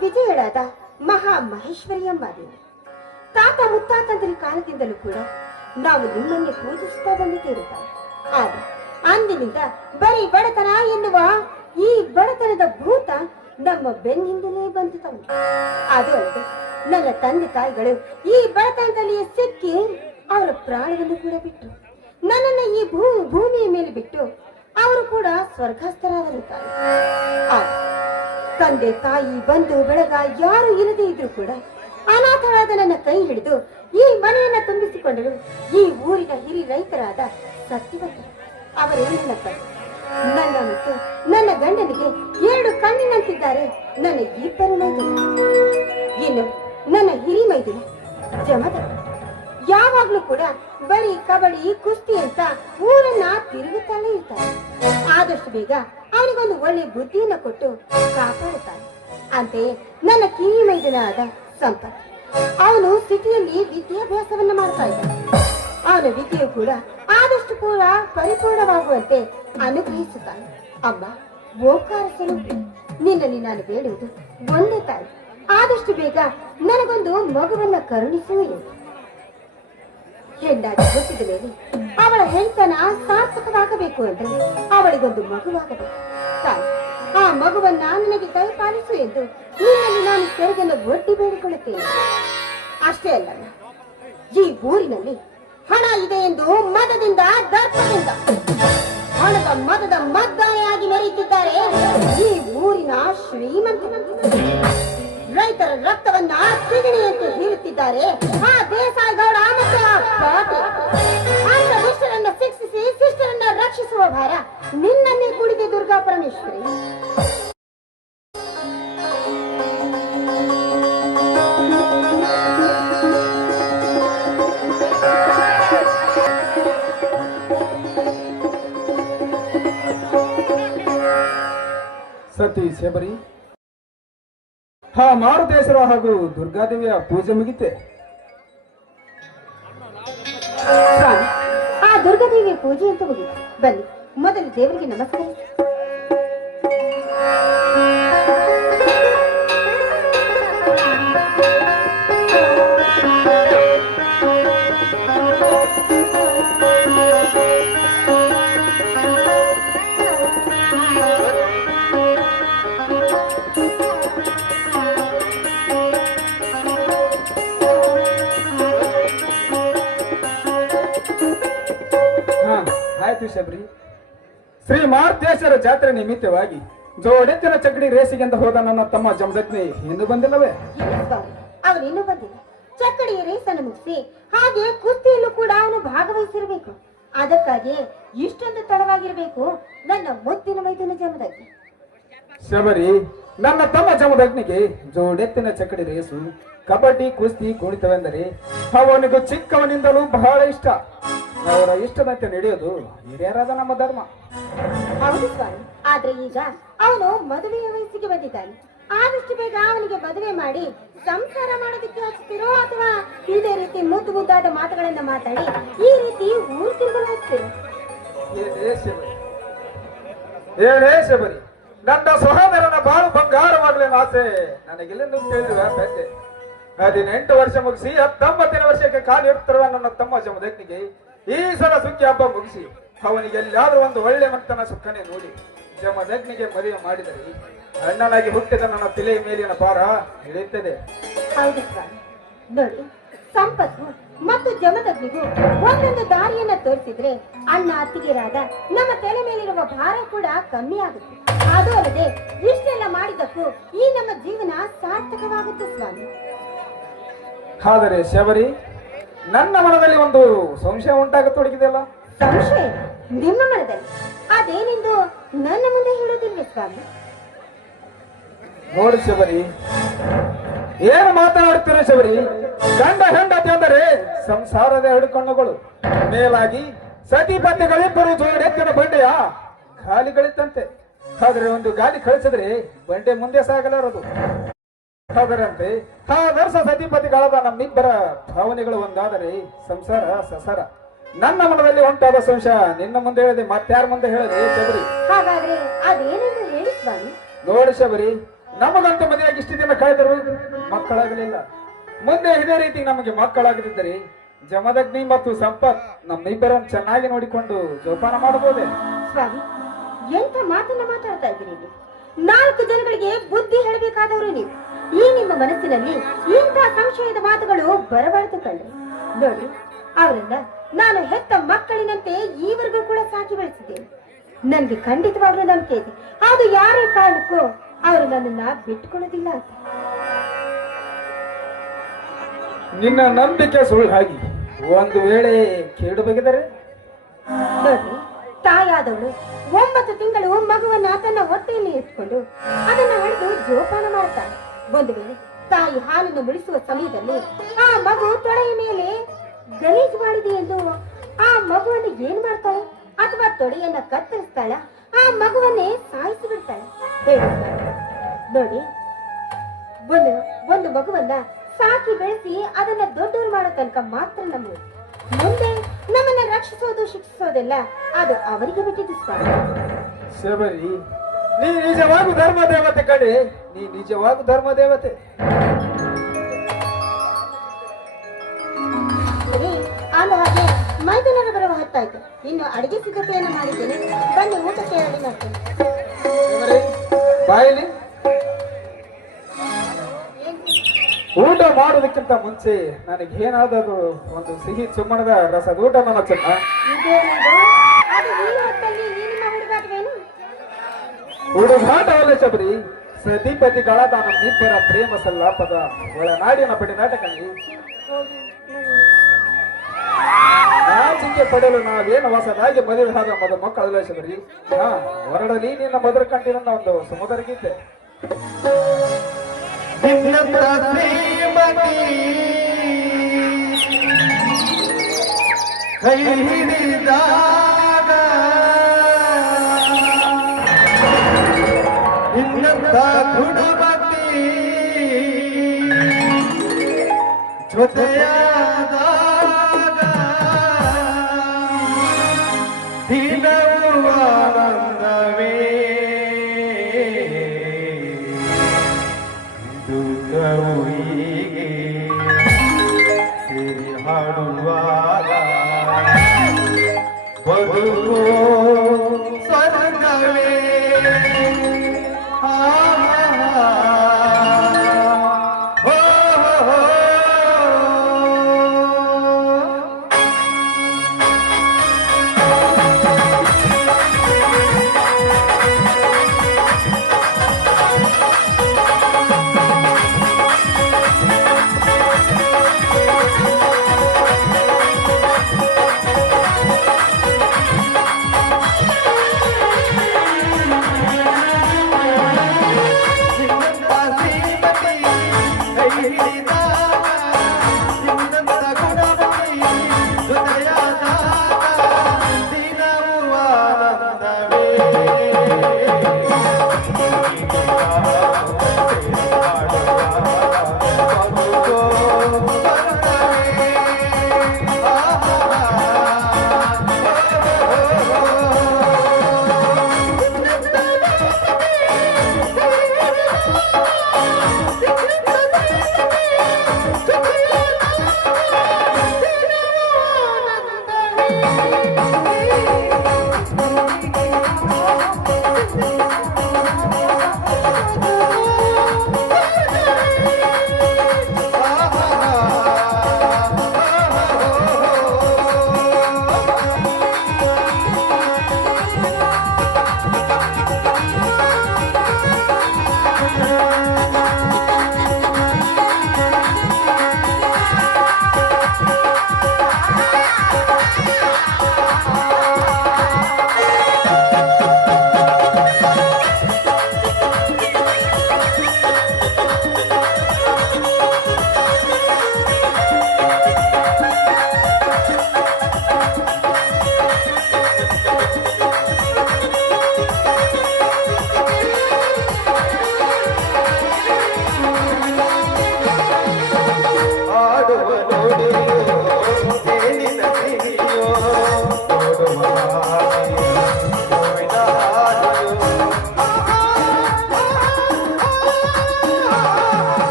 ವಿಜಯಳಾದ ಮಹಾ ಮಹೇಶ್ವರಿಯಂಬಾದೇವಿ. ತಾತ ಮುತ್ತಾತಂದರಿ ಕಾಲದಿಂದಲೂ ಕೂಡ ನಾವು ನಿಮ್ಮನ್ನೇ ಪೂಜಿಸುತ್ತಾ ಬಂದಿದ್ದೇವೆ. ಆದರೆ ಅಂದಿನಿಂದ ಬರೀ ಬಡತನ ಎನ್ನುವ ಈ ಬಡತನದ ಭೂತ ನಮ್ಮ ಬೆನ್ನಿಂದಲೇ ಬಂದು ತಂದು. ಅದು ಅಲ್ಲದೆ ನನ್ನ ತಂದೆ ತಾಯಿಗಳು ಈ ಬಡತನದಲ್ಲಿ ಸಿಕ್ಕಿ ಅವರ ಪ್ರಾಣವನ್ನು ಕೂಡ ಬಿಟ್ಟರು. ನನ್ನನ್ನ ಈ ಭೂಮಿಯ ಮೇಲೆ ಬಿಟ್ಟು ಅವರು ಕೂಡ ಸ್ವರ್ಗಸ್ಥರಾಗಿರುತ್ತಾರೆ. ತಂದೆ ತಾಯಿ ಬಂಧು ಬಳಗ ಯಾರು ಇರದೇ ಇದ್ರು ಕೂಡ ಅನಾಥರಾದ ನನ್ನ ಕೈ ಹಿಡಿದು ಈ ಮನೆಯನ್ನ ತುಂಬಿಸಿಕೊಂಡರು ಈ ಊರಿನ ಹಿರಿ ರೈತರಾದ ಸತ್ಯವಂತರು. ಅವರೇ ನನ್ನ ಕಣ್ಣು. ನನ್ನ ಮತ್ತು ನನ್ನ ಗಂಡನಿಗೆ 2 ಕಣ್ಣಿನಂತಿದ್ದಾರೆ ನನ್ನ ಇಬ್ಬರು ಮೈದುನ. ಇನ್ನು ನನ್ನ ಹಿರಿ ಮೈದುನ ಜಮದ ಯಾವಾಗ್ಲೂ ಕೂಡ ಬರೀ ಕಬಡ್ಡಿ ಕುಸ್ತಿ ಅಂತ ಊರನ್ನ ತಿರುಗುತ್ತಾನೆ ಇರ್ತಾರೆ. ಆದಷ್ಟು ಬೇಗ ಅವನಿಗೊಂದು ಒಳ್ಳೆ ಬುದ್ಧಿಯನ್ನ ಕೊಟ್ಟು ಕಾಪಾಡುತ್ತಾನೆ. ಅಂತೆಯೇ ನನ್ನ ಕಿರಿ ಮೈದುನ ಆದ ಸಂಪತ್, ಅವನು ಸಿಟಿಯಲ್ಲಿ ವಿದ್ಯಾಭ್ಯಾಸವನ್ನ ಮಾಡ್ತಾ ಇದ್ದಾನೆ. ಅವನ ವಿದ್ಯೆಯು ಕೂಡ ಆದಷ್ಟು ಕೂಡ ಪರಿಪೂರ್ಣವಾಗುವಂತೆ ಅನುಗ್ರಹಿಸುತ್ತಾನೆ. ಅಮ್ಮ ಓಂಕಾರ ಸ್ವರೂಪಿ, ನಿನ್ನಲ್ಲಿ ನಾನು ಬೇಡುವುದು ಒಂದೇ ತಾಯಿ, ಆದಷ್ಟು ಬೇಗ ನನಗೊಂದು ಮಗುವನ್ನ ಕರುಣಿಸು ಎಂದು. ಹೆಣ್ಣಾಗಿ ಹುಟ್ಟಿದ ಮೇಲೆ ಅವಳ ಹೆಣ್ತನ ಸಾರ್ಥಕವಾಗಬೇಕು ಅಂದ್ರೆ ಅವಳಿಗೊಂದು ಮಗುವಾಗಬೇಕು. ತಾಯಿ, ಆ ಮಗುವನ್ನ ನನಗೆ ದಯಪಾಲಿಸು ಎಂದು ನಿನ್ನಲ್ಲಿ ನಾನು ತೆರೆಗೆಲ್ಲ ಒಡ್ಡಿ ಬೇಡಿಕೊಳ್ಳುತ್ತೇನೆ. ಅಷ್ಟೇ ಅಲ್ಲ, ಈ ಊರಿನಲ್ಲಿ ಹಣ ಇದೆ ಎಂದು ಮದದಿಂದ ದರ್ಪದಿಂದ ಹಣದ ಮದದ ಮದ್ದಾನೆಯಾಗಿ ಮೆರೆಯುತ್ತಿದ್ದಾರೆ ಈ ಊರಿನ ಶ್ರೀಮಂತ. ರೈತರ ರಕ್ತವನ್ನ ತಿಗಣಿಯಂತೆ ಹೀರುತ್ತಿದ್ದಾರೆ ಆ ದೇಸಾಯಿಗೌಡ ಮತ್ತು ಆ ಪಾಟಿ. ಅಂತ ದುಷ್ಟರನ್ನ ಶಿಕ್ಷಿಸಿ ಶಿಷ್ಟರನ್ನ ರಕ್ಷಿಸುವ ಭಾರ ನಿನ್ನನ್ನೇ ಕೂಡಿದೆ ದುರ್ಗಾ ಪರಮೇಶ್ವರಿ. ಸತಿ ಶಬರಿ, ಮಾರುತೇಶ್ವರ ಹಾಗೂ ದುರ್ಗಾದೇವಿಯ ಪೂಜೆ ಮುಗಿತೆ. ಆ ದುರ್ಗಾದೇವಿಯ ಪೂಜೆ ಅಂತ ಮುಗಿತು. ಬನ್ನಿ ಮೊದಲು ದೇವರಿಗೆ ನಮಸ್ಕಾರ. ಆಯ್ತು ಶಬರಿ. ಶ್ರೀ ಮಾರುತೇಶ್ವರ ಜಾತ್ರೆ ನಿಮಿತ್ತವಾಗಿ ಜೋಡೆತ್ತಿನ ಚಕಡಿ ರೇಸಿಗೆಂದ ಹೋದ ನನ್ನ ತಮ್ಮ ಜಮದಗ್ನಿ ಇನ್ನೂ ಬಂದಿಲ್ಲವೇ? ಅವನು ಇನ್ನೂ ಬಂದಿಲ್ಲ. ಚಕ್ಕಡಿ ರೇಸನ್ನು ಮುಗಿಸಿ ಹಾಗೆ ಕುಸ್ತಿಯಲ್ಲೂ ಕೂಡ ಅವನು ಭಾಗವಹಿಸಿರಬೇಕು. ಅದಕ್ಕಾಗಿ ಇಷ್ಟೊಂದು ತಡವಾಗಿರಬೇಕು ನನ್ನ ಮುದ್ದಿನ ಮೈದುನ ಜಮದಗ್ನಿ. ಶಬರಿ, ನನ್ನ ತಮ್ಮ ಜಮದಗ್ನಿಗೆ ಜೋಡೆತ್ತಿನ ಚಕಡಿ ರೇಸು, ಕಬಡ್ಡಿ, ಕುಸ್ತಿ, ಕುಣಿತವೆಂದರೆ ಅವನಿಗೂ ಚಿಕ್ಕವನಿಂದಲೂ ಬಹಳ ಇಷ್ಟ. ಅವರ ಇಷ್ಟದಂತೆ ನಡೆಯೋದು ಹಿರಿಯರಾದ ನಮ್ಮ ಧರ್ಮ. ಹೌದು ಸ್ವಾಮಿ, ಆದ್ರೆ ಈಗ ಅವನು ಮದುವೆಯ ವಯಸ್ಸಿಗೆ ಬಂದಿದ್ದಾನೆ. ಆದಷ್ಟು ಬೇಗ ಅವನಿಗೆ ಮದುವೆ ಮಾಡಿ ಸಂಸಾರ ಮಾಡೋದಕ್ಕೆ ಹಚ್ತಿರೋ ಅಥವಾ ಇದೇ ರೀತಿ ಮುದ್ದು ಮುದ್ದಾದ ಮಾತುಗಳನ್ನ ಮಾತಾಡಿ ಈ ರೀತಿ ಊರು ತಿರುಗಲು ಹಚ್ತೀರೋ? ಏನೇ ಶಬರಿ, ನನ್ನ ಸಹೋದರನ ಬಾಳು ಬಂಗಾರವಾಗಲೇನು ಆಸೆ ನನಗೆಲ್ಲಿಂದ ತಿಳಿದಿವೆ ಪೆದ್ದೆ. 18 ವರ್ಷ ಮುಗಿಸಿ 19ನೇ ವರ್ಷಕ್ಕೆ ಕಾಲು ಇಡ್ತಿರುವ ನನ್ನ ತಮ್ಮ ಜಮದಗ್ನಿಗೆ ಈ ಸಲ ಸುಗ್ಗಿ ಹಬ್ಬ ಮುಗಿಸಿ ಅವನಿಗೆ ಎಲ್ಲಾದ್ರೂ ಒಂದು ಒಳ್ಳೆ ಮತ್ತನ ಸುಖನೆ ನೋಡಿ ಜಮದಗ್ನಿಗೆ ಮದುವೆ ಮಾಡಿದರೆ ಅಣ್ಣನಾಗಿ ಹುಟ್ಟಿದ ನನ್ನ ತಲೆಯ ಮೇಲಿನ ಭಾರ ಇಳಿಯುತ್ತದೆ. ಹೌದು ಸ್ವಾಮಿ, ನೋಡಿ, ಸಂಪತ್ತು ಮತ್ತು ಜಮದಗ್ನಿಗೂ ಒಂದೊಂದು ದಾರಿಯನ್ನ ತೋರಿಸಿದ್ರೆ ಅಣ್ಣ ಅತ್ತಿಗೆರಾದ ನಮ್ಮ ತಲೆ ಮೇಲಿರುವ ಭಾರ ಕೂಡ ಕಮ್ಮಿ ಆಗುತ್ತೆ. ಅದು ಅಲ್ಲದೆ ಇಷ್ಟೆಲ್ಲ ಮಾಡಿದಕ್ಕೂ ಈ ನಮ್ಮ ಜೀವನ ಸಾರ್ಥಕವಾಗುತ್ತೆ ಸ್ವಾಮಿ. ಆದರೆ ಶಬರಿ, ನನ್ನ ಮನದಲ್ಲಿ ಒಂದು ಸಂಶಯ ಉಂಟಾಗತೊಡಗಿದೆಯಲ್ಲ? ಸಂಶಯ ನಿಮ್ಮ ಮನದಲ್ಲಿ? ಅದೇನೆಂದು ನನ್ನ ಮುಂದೆ ಹೇಳೋದಿಲ್ವೇ ಸ್ವಾಮಿ? ನೋಡಿ ಶಬರಿ, ಏನು ಮಾತನಾಡುತ್ತೀರ ಶಬರಿ? ಗಂಡ ಹೆಂಡತಿ ಅಂದರೆ ಸಂಸಾರದ ಹಿಡ್ಕೊಂಡುಗಳು ಮೇಲಾಗಿ ಸತಿಪತಿಗಳಿಬ್ಬರು ಜೋಡೆತ್ತಿನ ಬಂಡೆಯ ಗಾಲಿಗಳಿದ್ದಂತೆ. ಆದ್ರೆ ಒಂದು ಗಾಲಿ ಕಳಿಸಿದ್ರೆ ಬಂಡೆ ಮುಂದೆ ಸಾಗಲಾರದು. ಅದರಂತೆ ಆದರ್ಶ ಸತಿಪತಿಗಳಾದ ನಮ್ಮಿಬ್ಬರ ಭಾವನೆಗಳು ಒಂದಾದರೆ ಸಂಸಾರ ಸಸಾರ. ನನ್ನ ಮನದಲ್ಲಿ ಉಂಟಾದ ಸಂಶಯ ನಿನ್ನ ಮುಂದೆ ಹೇಳಿದೆ, ಮತ್ತಾರ ಮುಂದೆ ಹೇಳಿದೆ ಶಬರಿ? ಹಾಗಾದ್ರೆ ಅದೇನೆಂದು ಹೇಳಿ ಸ್ವಾಮಿ. ನೋಡಿ ಶಬರಿ, ನಮಗಂತೂ ಮದುವೆಯಾಗಿ ಇಷ್ಟು ದಿನ ಕಳೆದರು ಮಕ್ಕಳಾಗಲಿಲ್ಲ. ಮುಂದೆ ಇದೇ ರೀತಿ ನಮಗೆ ಮಕ್ಕಳಾಗದಿದ್ದರೆ ಜಮದಗ್ನಿ ಮತ್ತು ಸಂಪತ್ ನಮ್ಮಿಬ್ಬರನ್ನು ಚೆನ್ನಾಗಿ ನೋಡಿಕೊಂಡು ಜೋಪಾನ ಮಾಡಬಹುದೇ? ಸ್ವಾಮಿ, ಎಂತ ಮಾತನ್ನ ಮಾತಾಡ್ತಾ ಇದ್ದೀರಿ ನೀವು? 4 ಜನಗಳಿಗೆ ಬುದ್ಧಿ ಹೇಳಬೇಕಾದವರು ನೀವು. ಈ ನಿಮ್ಮ ಮನಸ್ಸಿನಲ್ಲಿ ಇಂಥ ಸಂಶಯದ ಮಾತುಗಳು ಬರಬಾರದು ಕಂಡ್ರೆ. ನೋಡಿ, ಅವರನ್ನ ನಾನು ಹೆತ್ತ ಮಕ್ಕಳಿನಂತೆ ಈವರೆಗೂ ಕೂಡ ಸಾಕಿ ಬೆಳೆಸಿದ್ದೇನೆ. ನನ್ಗೆ ಖಂಡಿತವಾಗ್ಲೂ ನಂಬಿಕೆ ಇದೆ, ಅದು ಯಾರೇ ಕಾರಣಕ್ಕೂ ಅವರು ನನ್ನನ್ನ ಬಿಟ್ಟುಕೊಳ್ಳೋದಿಲ್ಲ ಅಂತ. ನಿನ್ನ ನಂಬಿಕೆ ಸುಳ್ಳು ಹಾಗೆ ಒಂದು ವೇಳೆ ಕೇಡು ಬಗೆದರೆ ನೋಡಿ, ತಾಯಾದವಳು 9 ತಿಂಗಳು ಮಗುವನ್ನ ತನ್ನ ಹೊಟ್ಟೆಯಲ್ಲಿ ಇಟ್ಕೊಂಡು ಅದನ್ನ ಹಿಡಿದು ಜೋಪಾನ ಮಾಡ್ತಾಳೆ. ಒಂದು ವೇಳೆ ತಾಯಿ ಹಾಲನ್ನು ಮುಳಿಸುವ ಸಮಯದಲ್ಲಿ ಆ ಮಗು ತೊಡೆಯ ಮೇಲೆ ಗಲೀಜು ಮಾಡಿದೆ ಎಂದು ಆ ಮಗುವನ್ನು ಏನ್ ಮಾಡ್ತಾಳೆ? ಅಥವಾ ತೊಡೆಯನ್ನ ಕತ್ತರಿಸ್ತಾಳ? ಆ ಮಗುವನ್ನೇ ಸಾಯಿಸಿ ಬಿಡ್ತಾಳೆ? ಹೇಳಿ ನೋಡಿ, ಒಂದು ಮಗುವನ್ನ ಸಾಕಿ ಬೆಳೆಸಿ ಅದನ್ನ ದೊಡ್ಡವರು ಮಾಡೋ ತನಕ ಮಾತ್ರ ನಮ್ಮದು. ಮುಂದೆ ನಮ್ಮನ್ನ ರಕ್ಷಿಸೋದು ಶಿಕ್ಷಿಸೋದೆಲ್ಲ ಅದು ಅವರಿಗೆ ಬಿಟ್ಟಿದ್ದು ಸ್ವಾಮಿ. ಶಬರಿ, ನೀ ನಿಜವಾಗೂ ಧರ್ಮ ದೇವತೆ ಕಡೆ, ನೀ ನಿಜವಾಗೂ ಧರ್ಮ ದೇವತೆ. ಆಗ ಹಾಗೆ ಮೈದಾನರು ಬರುವ ಹೊತ್ತಾಯ್ತು. ಇನ್ನು ಅಡಿಗೆ ಸಿದ್ಧತೆಯನ್ನು ಮಾಡಿದ್ದೇನೆ, ಬನ್ನಿ ಊಟಕ್ಕೆ ರೆಡಿ ಮಾಡ್ತೇನೆ. ಶಬರಿ, ಬಾಯಿಲಿ ಊಟ ಮಾಡೋದಕ್ಕಿಂತ ಮುಂಚೆ ನನಗೆ ಏನಾದರೂ ಒಂದು ಸಿಹಿ ಚುಮ್ಮಣದ ರಸದ ಊಟ ನನ್ನ ಚೆನ್ನ. ಇದೇನಿದು? ಅದು ಈ ಹೊತ್ತಲ್ಲಿ ಈ ನಿಮ್ಮ ಹುಡುಗಾಟವೇನು? ಹುಡುಗಾಟವಲ್ಲ ಶಬರಿ, ಸತಿಪತಿಗಳಾದ ನಮ್ಮಿಬ್ಬರ ಪ್ರೇಮ ಸಲ್ಲಾಪದ ಒಳನಾಡಿನ ಪಡಿನಾಟಕಲ್ಲಿ ನಾಚಿಕೆ ಪಡೆಯಲು ನಾವೇನು ಹೊಸದಾಗಿ ಮದುವೆ ಆದ ಮಕ್ಕಳಲ್ಲ ಶಬರಿ. ಹೊರಡಲಿ ನಿನ್ನ ಮಧುರ ಕಂಠಿನ ಒಂದು ಸಮುದ್ರ ಗೀತೆ. ಕೈ ಹಿಡಿದಾಗ ಇನ್ನಂತ ಗುಣಮತಿ ಜೊತೆಯಾದಾಗ ದಿನವೂ ಆನಂದವೇ ದುಃಖವು ಹೀಗೆ ಸೇರಿ ಹಾಡುವಾಗ ಬದುಕೋ ಸ್ವರ್ಗವೇ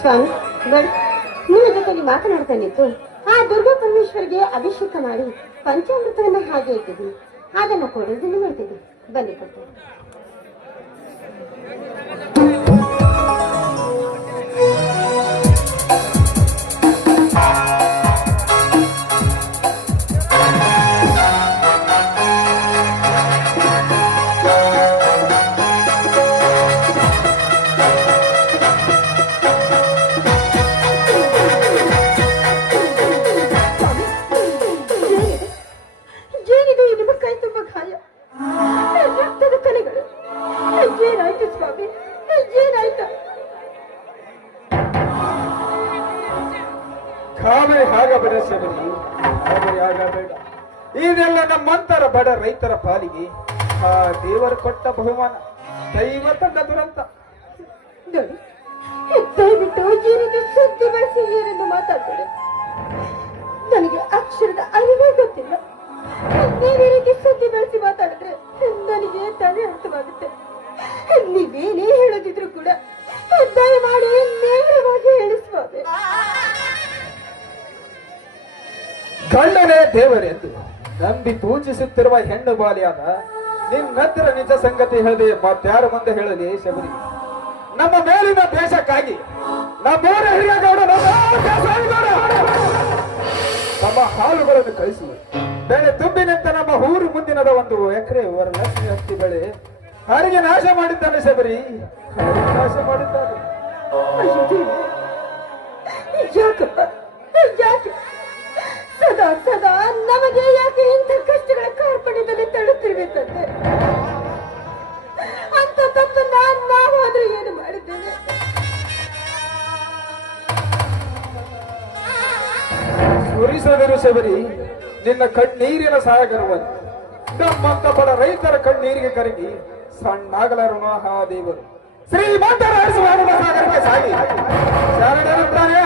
ಸ್ವಾಮಿ ಬನ್ನಿ, ನಿಮ್ಮ ಜೊತೆಲಿ ಮಾತನಾಡ್ತಾನಿತ್ತು ಆ ದುರ್ಗಾ ಪರಮೇಶ್ವರಿಗೆ ಅಭಿಷೇಕ ಮಾಡಿ ಪಂಚಾಮೃತವನ್ನ ಹಾಗೆ ಇಟ್ಟಿದ್ದೀನಿ, ಅದನ್ನ ಕೊಡೋದನ್ನು ಮಾಡ್ತಿದ್ವಿ. ಬನ್ನಿ ಕೊಡ್ತೀನಿ. ಕಾವೇರಿ ಆಗಬೇಡ ಶಬರಿ, ಕಾವೇರಿ ಆಗಬೇಡ. ಇದೆಲ್ಲ ನಮ್ಮಂತರ ಬಡ ರೈತರ ಪಾಲಿಗೆ ಆ ದೇವರು ಕೊಟ್ಟ ಬಹುಮಾನ, ದೈವ ತಂದ ದುರಂತ. ದಯವಿಟ್ಟು ಜೀರಿಗೆ ಸುದ್ದಿ ಬೆಳೆಸಿ ಏನೆಂದು ಮಾತಾಡ್ತಾರೆ. ನನಗೆ ಅಕ್ಷರದ ಅರಿವೇ ಗೊತ್ತಿಲ್ಲ. ನೀವೇ ರೀತಿ ಸುದ್ದಿ ಬೆಳೆಸಿ ಮಾತಾಡಿದ್ರೆ ನನಗೆ ತಾನೇ ಅರ್ಥವಾಗುತ್ತೆ. ನೀವೇನೇ ಹೇಳೋದಿದ್ರು ಕೂಡ ದಯಮಾಡಿ ನೇರವಾಗಿ ಹೇಳಿಸ್ಬೋದು. ಗಂಡನೇ ದೇವರೆಂದು ನಂಬಿ ಪೂಜಿಸುತ್ತಿರುವ ಹೆಣ್ಣು ಬಾಲಿಯಾದ ನಿನ್ನತ್ರ ನಿಜ ಸಂಗತಿ ಹೇಳದೆ ಮತ್ತಾರ ಮುಂದೆ ಹೇಳಲಿ ಶಬರಿ. ನಮ್ಮ ಮೇಲಿನ ದೇಶಕ್ಕಾಗಿ ನಮ್ಮೂರ ಹಿರಿಯಗೌಡ ತಮ್ಮ ಹಾಲುಗಳನ್ನು ಕಳಿಸಿ ಬೆಳೆ ತುಂಬಿನಂತ ನಮ್ಮ ಊರು ಮುಂದಿನದ 1 ಎಕರೆ ವರಲಕ್ಷ್ಮಿ ಹತ್ತಿ ಬೆಳೆ ಹರಿಗೆ ನಾಶ ಮಾಡಿದ್ದಾನೆ ಶಬರಿ, ಹರಿಗೆ ನಾಶ ಮಾಡಿದ್ದಾನೆ. ಯಾಕಪ್ಪ ಯಾಕೆ ಸದಾ ಸದಾ ನಮಗೆ ಯಾಕೆ ಇಂಥ ಕಷ್ಟಗಳ ಕಾರ್ಪಣ್ಯದಲ್ಲಿ ತಡುತ್ತಿರ್ಬೇಕಂತೆ? ಅಂತ ತಪ್ಪನ್ನ ನಾವಾದ್ರೂ ಏನು ಮಾಡಿದ್ದೇವೆ? ಸುರಿಸದಿರು ಶಬರಿ ನಿನ್ನ ಕಣ್ಣೀರಿನ ಸಾಗರವನ್ನು. ನಮ್ಮಂತ ಬಡ ರೈತರ ಕಣ್ಣೀರಿಗೆ ಕರಗಿ ಸಣ್ಣಾಗಲರು ಮಹಾದೇವರು ಶ್ರೀಮಂತರ ಸಾಗರಕ್ಕೆ ಸಾಗಿ ಶರಣರುತ್ತಾನೆ.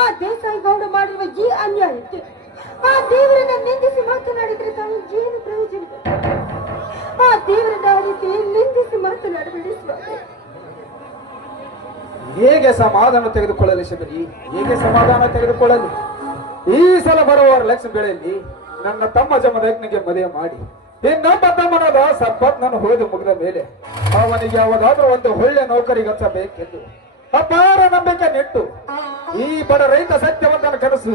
ಆ ದೇಸಾಯಿ ಗೌಡ ಮಾಡಿರುವ ಈ ಅನ್ಯಾಯಕ್ಕೆ ಆ ದೇವರನ್ನ ನಿಂದಿಸಿ ಮಾತನಾಡಿದ್ರೆ ತಾವು ಏನು ಪ್ರಯೋಜನ? ಆ ದೇವರನ್ನ ಆ ರೀತಿ ನಿಂದಿಸಿ ಮಾತನಾಡಬೇಡಿ ಸ್ವಾಮಿ. ಹೇಗೆ ಸಮಾಧಾನ ತೆಗೆದುಕೊಳ್ಳಲಿ ಶಬರಿ, ಹೇಗೆ ಸಮಾಧಾನ ತೆಗೆದುಕೊಳ್ಳಲಿ? ಈ ಸಲ ಬರುವ ಲಕ್ಷ್ಮಿ ಬೆಳೆಯಲ್ಲಿ ನನ್ನ ತಮ್ಮ ಜಮದಗ್ನಿಗೆ ಮದುವೆ ಮಾಡಿ ಇನ್ನೊಬ್ಬ ತಮ್ಮನಾದ ಸಂಪತ್ ನಾನು ಹೋದ ಮುಗಿದ ಮೇಲೆ ಅವನಿಗೆ ಯಾವುದಾದ್ರೂ ಒಂದು ಒಳ್ಳೆ ನೌಕರಿಗೆ ಹಚ್ಚಬೇಕೆಂದು ಅಪಾರ ನಂಬಿಕೆ ನೆಟ್ಟು ಈ ಬಡ ರೈತ ಸತ್ಯವಂತನ ಕನಸು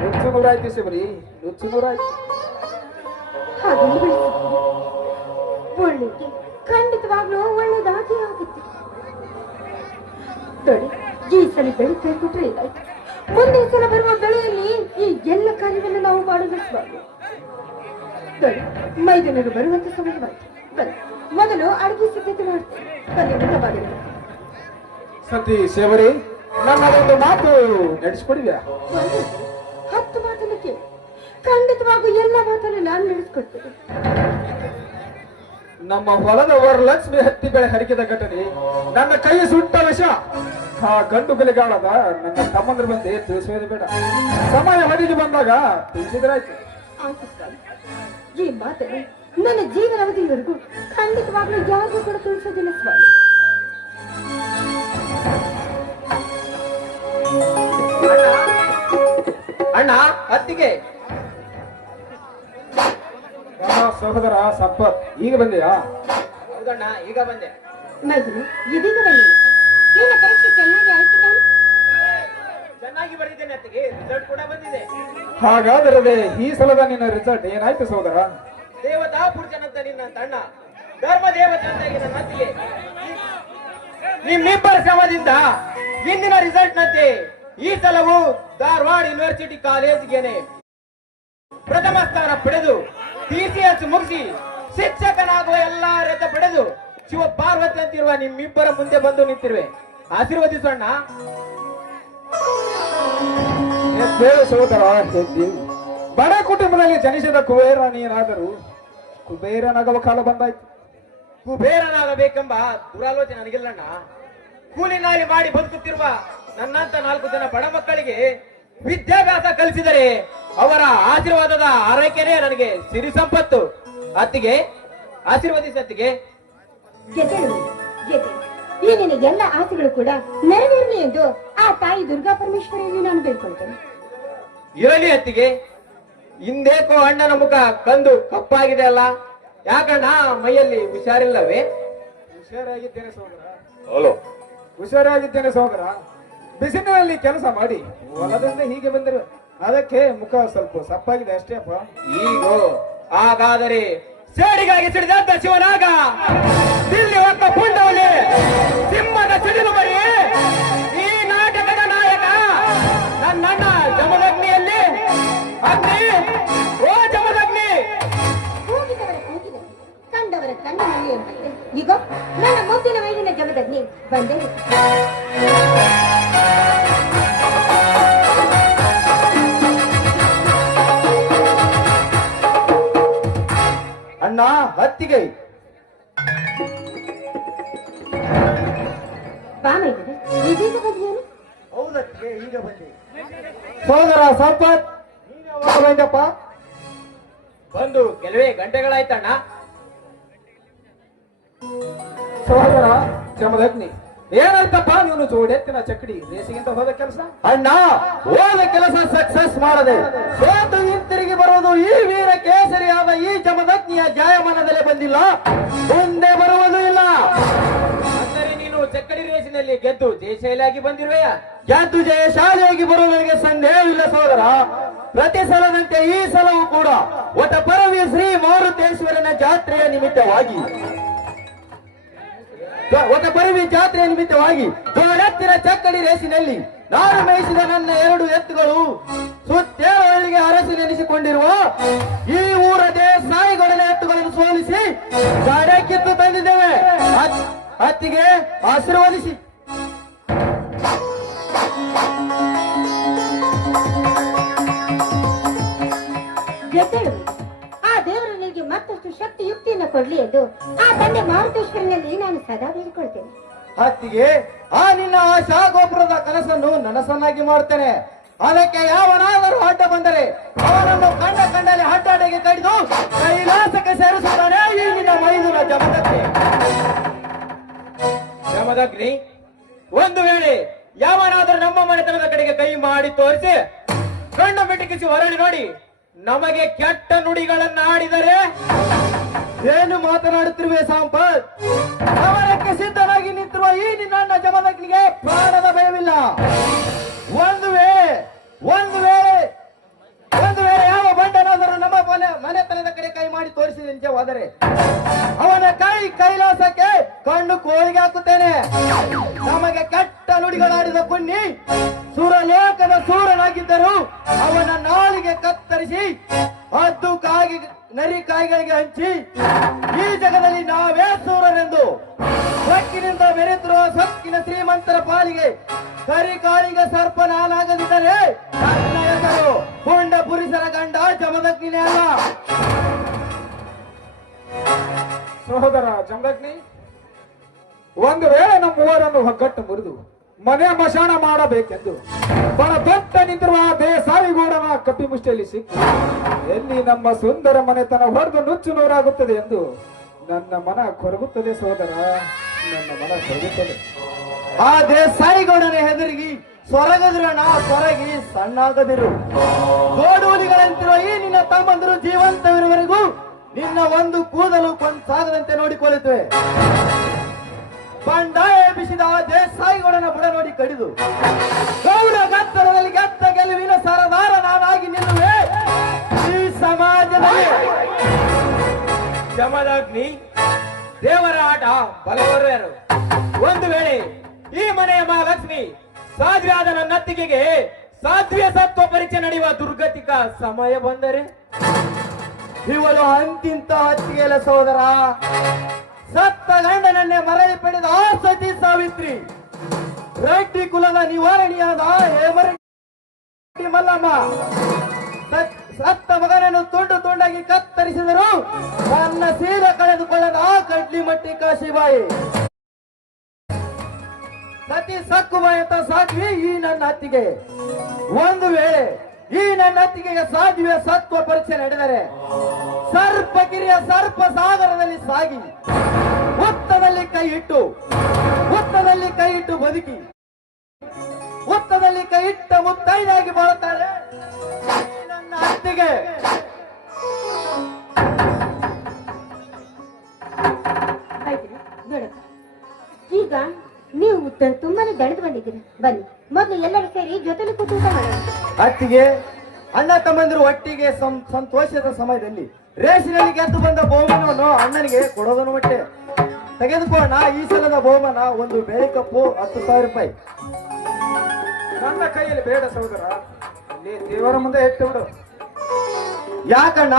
ನುಚ್ಚು ನೂರಾಯ್ತು ಶಿವರಿ, ನುಚ್ಚು ನೂರಾಯ್ತು. ಹಾಗೆ ಒಳ್ಳೆಗೆ ಖಂಡಿತವಾಗ್ಲೂ ಒಳ್ಳೇದಾಗಿ ಆಗುತ್ತೆ. ನೋಡಿ, ಈ ಸಲ ಬೆಳೆ ಕೈ ಕೊಟ್ರೆ ಇದಾಯ್ತು. ಮುಂದಿನ ಸಲ ಬರುವ ಬೆಳೆಯಲ್ಲಿ ಈ ಎಲ್ಲ ಕಾರ್ಯವನ್ನು ನಾವು ಮಾಡಬೇಕು. ನೋಡಿ, ಮೈದನರು ಬರುವಂತ ಸಮಯವಾಯ್ತು. ಬನ್ನಿ, ಮೊದಲು ಅಡುಗೆ ಸಿದ್ಧತೆ ಮಾಡ್ತೇನೆ. ಬನ್ನಿ, ಊಟ ಮಾಡಿ. ಸತಿ ಸೇವರಿ, ನನ್ನದೊಂದು ಮಾತು ನಡೆಸ್ಕೊಡಿದ್ಯಾ? 10 ಮಾತನ್ನು ಕೇಳಿ, ಖಂಡಿತವಾಗೂ ಎಲ್ಲ ಮಾತನ್ನು ನಾನು ನಡೆಸ್ಕೊಡ್ತೇನೆ. ನಮ್ಮ ಹೊಲದ ವರಲಕ್ಷ್ಮಿ ಹತ್ತಿ ಬೆಳೆ ಹರಿಕಿದ ಘಟನೆ ನನ್ನ ಕೈ ಸುಟ್ಟ ವಿಷ ಆ ಗಂಡು ಬೆಲೆಗಾಳದ ನನ್ನ ತಮ್ಮಂದ್ರ ಬಂದೆ ತಿಳಿಸೋದು ಬೇಡ. ಸಮಯ ಹೊರಗೆ ಬಂದಾಗ ತಿಳಿಸಿದ್ರಾಯ್ತು. ಆಯ್ತು ಸ್ವಾಮಿ, ಈ ಮಾತನ್ನು ನನ್ನ ಜೀವನಾವಧಿಯವರೆಗೂ ಖಂಡಿತವಾಗ್ಲೂ ಯಾರಿಗೂ ಕೂಡ ತಿಳಿಸೋದಿಲ್ಲ ಸ್ವಾಮಿ. ಅಣ್ಣ ಅತ್ತಿಗೆ. ಸಹೋದರ ಸಂಪತ್, ಈಗ ಬಂದೆಯಾ? ಹೌದಣ್ಣ, ಈಗ ಬಂದೆ. ಮೈದನು ಇದೀಗ ಬನ್ನಿ. ನಿನ್ನ ಪರೀಕ್ಷೆ ಚೆನ್ನಾಗಿ ಆಯ್ತು ತಾನೆ? ಚೆನ್ನಾಗಿ ಬರೆದಿದ್ದೇನೆ ಅತ್ತಿಗೆ, ರಿಸಲ್ಟ್ ಕೂಡ ಬಂದಿದೆ. ಹಾಗಾದರೆ ಈ ಸಲದ ನಿನ್ನ ರಿಸಲ್ಟ್ ಏನಾಯ್ತು ಸಹೋದರ? ದೇವತಾ ಪುರುಷನಂತ ನಿನ್ನ ತಣ್ಣ, ಧರ್ಮ ದೇವತೆಯಂತಾಗಿ ನನ್ನ ಅತ್ತಿಗೆ. ನಿಮ್ಮಿಬ್ಬರ ಶ್ರಮದಿಂದ ಇಂದಿನ ರಿಸಲ್ಟ್ ನಂತೆ ಈ ಸಲವು ಧಾರವಾಡ ಯೂನಿವರ್ಸಿಟಿ ಕಾಲೇಜಿಗೆ ಪ್ರಥಮ ಸ್ಥಾನ ಪಡೆದು TCS ಮುಗಿಸಿ ಶಿಕ್ಷಕನಾಗುವ ಎಲ್ಲಾ ರಥ ಪಡೆದು ಶಿವ ಪಾರ್ವತಿ ಅಂತಿರುವ ನಿಮ್ಮಿಬ್ಬರ ಮುಂದೆ ಬಂದು ನಿಂತಿರುವೆ. ಆಶೀರ್ವದಿಸೋಣ. ಎದ್ದೇಳು ಸಹೋದರ, ಎದ್ದೇಳು. ಬಡ ಕುಟುಂಬದಲ್ಲಿ ಜನಿಸಿದ ಕುಬೇರ ನೀನಾದರೂ ಕುಬೇರನಾಗುವ ಕಾಲ ಬಂದಾಯ್ತು. ಕುಬೇರನಾಗಬೇಕೆಂಬ ದುರಾಲೋಚನೆ ನನಗಿಲ್ಲಣ್ಣ. ಕೂಲಿ ನಾಲಿ ಮಾಡಿ ಬದುಕುತ್ತಿರುವ ನನ್ನಂತ 4 ಜನ ಬಡ ಮಕ್ಕಳಿಗೆ ವಿದ್ಯಾಭ್ಯಾಸ ಕಲಿಸಿದರೆ ಅವರ ಆಶೀರ್ವಾದದ ಆರೈಕೆನೇ ನನಗೆ ಸಿರಿ ಸಂಪತ್ತು. ಅತ್ತಿಗೆ ಆಶೀರ್ವದಿಸಿ ಅತ್ತಿಗೆ. ಈ ನಿನ್ನ ಎಲ್ಲ ಆಸೆಗಳು ಕೂಡ ನೆರವೇರಲಿ ಎಂದು ಆ ತಾಯಿ ದುರ್ಗಾ ಪರಮೇಶ್ವರಿಯಲ್ಲಿ ನಾನು ಬೇಡ್ಕೊಳ್ತೇನೆ. ಇರಲಿ ಅತ್ತಿಗೆ. ಹಿಂದೇಕೋ ಅಣ್ಣನ ಮುಖ ಕಂದು ಕಪ್ಪಾಗಿದೆ ಅಲ್ಲ, ಯಾಕಣ್ಣ ಮೈಯಲ್ಲಿ ಹುಷಾರಿಲ್ಲವೇ? ಹುಷಾರಾಗಿದ್ದೇನೆ ಸಹೋದರ, ಹುಷಾರಾಗಿದ್ದೇನೆ ಸಹೋದರ. ಬಿಸಿಲಿನಲ್ಲಿ ಕೆಲಸ ಮಾಡಿ ಹೊಲದಿಂದ ಹೀಗೆ ಬಂದಿರು, ಅದಕ್ಕೆ ಮುಖ ಸ್ವಲ್ಪ ಸಪ್ಪಾಗಿದೆ ಅಷ್ಟೇ ಅಪ್ಪ. ಈಗೋ ಹಾಗಾದರೆ ಸೇಡಿಗಾಗಿ ಸಿಡಿದ ಶಿವನಾಗ ದಿಲ್ಲಿ ಹೊತ್ತ ಪುಂಡವಲಿ ಸಿಂಹದ ಸಿಡಿಲು ಬರಿ ಈ ನಾಟಕದ ನಾಯಕ ನನ್ನ ಜಮದಗ್ನಿಯಲ್ಲಿ ಅಗ್ನಿ, ಓ ಜಮದಗ್ನಿ. ಹೋಗಿದವರ ಕೂಗಿದರು, ಕಂಡವರ ಕಣ್ಣಲ್ಲಿ ಎಂಬಂತೆ ಈಗ ನನ್ನ ಮುದ್ದಿನ ವೈರಿನ ಜಮದಗ್ನಿ ಬಂದೆ. ಅಣ್ಣ ಹತ್ತಿಗೆ. ಬಾಮೈದರೆ ಇದೀಗ ಬಂದೇನು? ಹೌದತ್ತಿಗೆ, ಈಗ ಬಂದೆ. ಸಹೋದರ ಸಂಪತ್, ಬಂದಪ್ಪ. ಬಂದು ಕೆಲವೇ ಗಂಟೆಗಳಾಯ್ತಣ್ಣ. ಸಹೋದರ ಜಮದಗ್ನಿ, ಏನಾಯ್ತಪ್ಪ ನೀನು ಜೋಡೆತ್ತಿನ ಚಕ್ಕಡಿ ರೇಸಿಗಿಂತ ಹೋದ ಕೆಲಸ? ಅಣ್ಣ ಹೋದ ಕೆಲಸ ಸಕ್ಸಸ್ ಮಾಡದೆ ಸೋತು ಹಿಂತಿರುಗಿ ಬರುವುದು ಈ ವೀರ ಕೇಸರಿಯಾದ ಈ ಜಮದಗ್ನಿಯ ಜಾಯಮಾನದಲ್ಲೇ ಬಂದಿಲ್ಲ, ಮುಂದೆ ಬರುವುದು ಇಲ್ಲ. ಅಂದರೆ ನೀನು ಚಕ್ಕಡಿ ರೇಸಿನಲ್ಲಿ ಗೆದ್ದು ಜಯಶಾಲಿಯಾಗಿ ಬಂದಿರುವೆಯಾ? ಗೆದ್ದು ಜಯಶಾಲಿಯಾಗಿ ಬರುವುದಕ್ಕೆ ಸಂದೇಹವಿಲ್ಲ ಸಹೋದರ. ಪ್ರತಿ ಸಲದಂತೆ ಈ ಸಲವೂ ಕೂಡ ವಟಪರವಿ ಶ್ರೀ ಮಾರುತೇಶ್ವರನ ಜಾತ್ರೆಯ ನಿಮಿತ್ತವಾಗಿ ಜೋಡೆತ್ತಿನ ಚಕ್ಕಡಿ ರೇಸಿನಲ್ಲಿ ನಾನು ಮೇಯಿಸಿದ ನನ್ನ 2 ಎತ್ತುಗಳು ಸುತ್ತೇಳಿಗೆ ಅರಸಿ ನೆನೆಸಿಕೊಂಡಿರುವ ಈ ಊರ ದೇಸಾಯಿಗಳ ಎತ್ತುಗಳನ್ನು ಸೋಲಿಸಿ ಗಾಡಿ ಕಿತ್ತು ತಂದಿದ್ದೇವೆ. ಅತ್ತಿಗೆ ಆಶೀರ್ವದಿಸಿ. ಆ ದೇವರು ನಿನಗೆ ಮತ್ತಷ್ಟು ಶಕ್ತಿ ಯುಕ್ತಿಯನ್ನು ಕೊಡ್ಲಿ ಎಂದು ಆ ತಂದೆ ಮಾರುತೇಶ್ವರನಲ್ಲಿ ನಾನು ಸದಾ ಬೇಡಿಕೊಳ್ತೇನೆ. ಅತ್ತಿಗೆ, ಆ ನಿನ್ನ ಆಶಾ ಗೋಪುರದ ಕನಸನ್ನು ನನಸನ್ನಾಗಿ ಮಾಡ್ತೇನೆ. ಅದಕ್ಕೆ ಯಾವನಾದರೂ ಅಡ್ಡ ಬಂದರೆ ಅವನನ್ನು ಕಂಡಲ್ಲಿ ಅಡ್ಡಾಡೆಗೆ ಕಡಿದು ಕೈಲಾಸಕ್ಕೆ ಸೇರಿಸುತ್ತಾನೆ ಈ ನಿನ್ನ ಮೈದುನ ಜಮದಗ್ನಿ. ಒಂದು ವೇಳೆ ಯಾವನಾದರೂ ನಮ್ಮ ಮನೆತನದ ಕಡೆಗೆ ಕೈ ಮಾಡಿ ತೋರಿಸಿ ಕಣ್ಣು ಮಿಟಕಿಸಿ ಹೊರಳಿ ನೋಡಿ ನಮಗೆ ಕೆಟ್ಟ ನುಡಿಗಳನ್ನ ಆಡಿದರೆ ಏನು ಮಾತನಾಡುತ್ತಿರುವೆ ಸಂಪತ್? ಅವರಕ್ಕೆ ಸಿದ್ಧರಾಗಿ ನಿಂತಿರುವ ಈ ನಿನ್ನ ಜಮದಗ್ನಿಗೆ ಪ್ರಾಣದ ಭಯವಿಲ್ಲ. ಒಂದು ವೇಳೆ ಯಾವ ಬಂಡನಾದರೂ ನಮ್ಮ ಮನೆತನದ ಕಡೆ ಕೈ ಮಾಡಿ ತೋರಿಸಿದ ನಿಜವಾದರೆ ಅವನ ಕೈಲಾಸಕ್ಕೆ ಕಣ್ಣು ಕೋಳಿಗೆ ಹಾಕುತ್ತೇನೆ. ನಮಗೆ ಕೆಟ್ಟ ನುಡಿಗಳಾಡಿದ ಪುಣ್ಯ ಸುರಲೋಕದ ಸೂರನಾಗಿದ್ದರು ಅವನ ನಾಲಿಗೆ ಕತ್ತರಿಸಿ ಹದ್ದು ನರಿ ಕಾಯಿಗಳಿಗೆ ಹಂಚಿ ಈ ಜಗದಲ್ಲಿ ನಾವೇ ಸೂರರೆಂದು ಸೊಕ್ಕಿನಿಂದ ಮೆರೆತಿರುವ ಸೊಕ್ಕಿನ ಶ್ರೀಮಂತರ ಪಾಲಿಗೆ ಕರಿಕಾಳಿಗೆ ಸರ್ಪ ನಾನಾಗದಿದ್ದರೆ ನನ್ನ ಹೆಸರು ಪುಂಡ ಪುರುಷರ ಗಂಡ ಜಮದಗ್ನಿನೇ ಅಲ್ಲ. ಸಹೋದರ ಜಮದಗ್ನಿ, ಒಂದು ವೇಳೆ ನಮ್ಮ ಮೂವರನ್ನು ಒಗ್ಗಟ್ಟು ಮುರಿದು ಮನೆ ಮಶಾಣ ಮಾಡಬೇಕೆಂದು ಬಹಳ ದೊಡ್ಡ ನಿಂತಿರುವ ದೇಸಾಯಿಗೌಡನ ಕಪ್ಪಿ ಮುಷ್ಟಿಯಲ್ಲಿ ಸಿಕ್ಕು ಎಲ್ಲಿ ನಮ್ಮ ಸುಂದರ ಮನೆತನ ಹೊಡೆದು ನುಚ್ಚು ನೂರಾಗುತ್ತದೆ ಎಂದು ನನ್ನ ಮನ ಕೊರಗುತ್ತದೆ ಸಹೋದರ, ನನ್ನ ಮನ ಕೊರಗುತ್ತದೆ. ಆ ದೇಸಾಯಿಗೌಡನ ಹೆದರಿಗೆ ಸೊರಗದಿರೋಣ, ಸೊರಗಿ ಸಣ್ಣಾಗದಿರು. ಗೋಡೂಲಿಗಳಂತಿರುವ ಈ ನಿನ್ನ ತಮ್ಮಂದರು ಜೀವಂತವಿರುವವರೆಗೂ ನಿನ್ನ ಒಂದು ಕೂದಲು ಸಾಗದಂತೆ ನೋಡಿಕೊಳ್ಳುತ್ತೇವೆ. ಬಂಡಾಯ ಎಬ್ಬಿಸಿದ ದೇಸಾಯಿಗೌಡನ ಬುಡ ನೋಡಿ ಕಡಿದು ಗೌಡ ಗತ್ತರದಲ್ಲಿ ಗೆದ್ದ ಗೆಲುವಿನ ಸರದಾರ ನಾನಾಗಿ ನಿಲ್ಲುವೆ ಈ ಸಮಾಜದಲ್ಲಿ. ಜಮದಗ್ನಿ, ದೇವರ ಆಟ ಬಲವರ್ಯರು. ಒಂದು ವೇಳೆ ಈ ಮನೆಯ ಮಹಾಲಕ್ಷ್ಮಿ ಸಾಧ್ವಿಯಾದ ನನ್ನ ಅತ್ತಿಗೆಗೆ ಸಾಧ್ವಿಯ ಸತ್ವ ಪರೀಕ್ಷೆ ನಡೆಯುವ ದುರ್ಗತಿಕ ಸಮಯ ಬಂದರೆ ಇವಳು ಅಂತಿಂತ ಹತ್ತಿಗೆಲ ಸೋದರ. ಸತ್ತ ಗಂಡನನ್ನೇ ಮರಳಿ ಪಡೆದ ಆ ಸತಿ ಸಾವಿತ್ರಿ, ರೆಡ್ಡಿ ಕುಲದ ನಿವಾರಣೆಯಾದ ಹೇಮರೆಡ್ಡಿ ಮಲ್ಲಮ್ಮ, ಸತ್ತ ಮಗನನ್ನು ತುಂಡು ತುಂಡಾಗಿ ಕತ್ತರಿಸಿದರು ತನ್ನ ಸೀಲ ಕಳೆದುಕೊಳ್ಳದ ಆ ಕಡ್ಲಿ ಮಟ್ಟಿ ಕಾಶಿಬಾಯಿ, ಸತಿ ಸಕ್ಕುಬಾಯಿ ಅಂತ ಸಾಧ್ವಿ ಈ ನನ್ನ ಅತ್ತಿಗೆ. ಒಂದು ವೇಳೆ ಈ ನನ್ನ ಅತ್ತಿಗೆಗೆ ಸಾಧ್ವಿಯ ಸತ್ವ ಪರೀಕ್ಷೆ ನಡೆದರೆ ಸರ್ಪಗಿರಿಯ ಸರ್ಪ ಸಾಗರದಲ್ಲಿ ಸಾಗಿ ಹುತ್ತದಲ್ಲಿ ಕೈ ಇಟ್ಟು ಬದುಕಿ ಹುತ್ತದಲ್ಲಿ ಕೈ ಇಟ್ಟ ಮುತ್ತೈದಾಗಿ ಬಾಳುತ್ತಾಳೆ ನನ್ನ ಅತ್ತಿಗೆ. ಈಗ ನೀವು ತುಂಬಾನೇ ದಣದು ಬಂದಿದ್ದೀರಿ. ಬನ್ನಿ ಮೊದಲು ಎಲ್ಲರೂ ಸೇರಿ ಜೊತೆಲಿ ಕೂತು ಊಟ ಮಾಡೋಣ. ಅತ್ತಿಗೆ, ಅಣ್ಣ ತಮ್ಮಂದಿರು ಒಟ್ಟಿಗೆ ಸಂತೋಷದ ಸಮಯದಲ್ಲಿ ರೇಸಿನಲ್ಲಿ ಗೆದ್ದು ಬಂದ ಬಹುಮಾನವನ್ನು ಅಣ್ಣನಿಗೆ ಕೊಡೋದನ್ನು ಮಟ್ಟೆ ತೆಗೆದುಕೋಣ. ಈ ಸಲದ ಬಹುಮಾನ ಒಂದು ಬೇಳೆ ಕಪ್ಪು 10,000 ರೂಪಾಯಿ. ನನ್ನ ಕೈಯಲ್ಲಿ ಬೇಡ ಸಹೋದರ, ಅಲ್ಲಿ ದೇವರ ಮುಂದೆ ಇಟ್ಟು ಬಿಡು. ಯಾಕಣ್ಣ,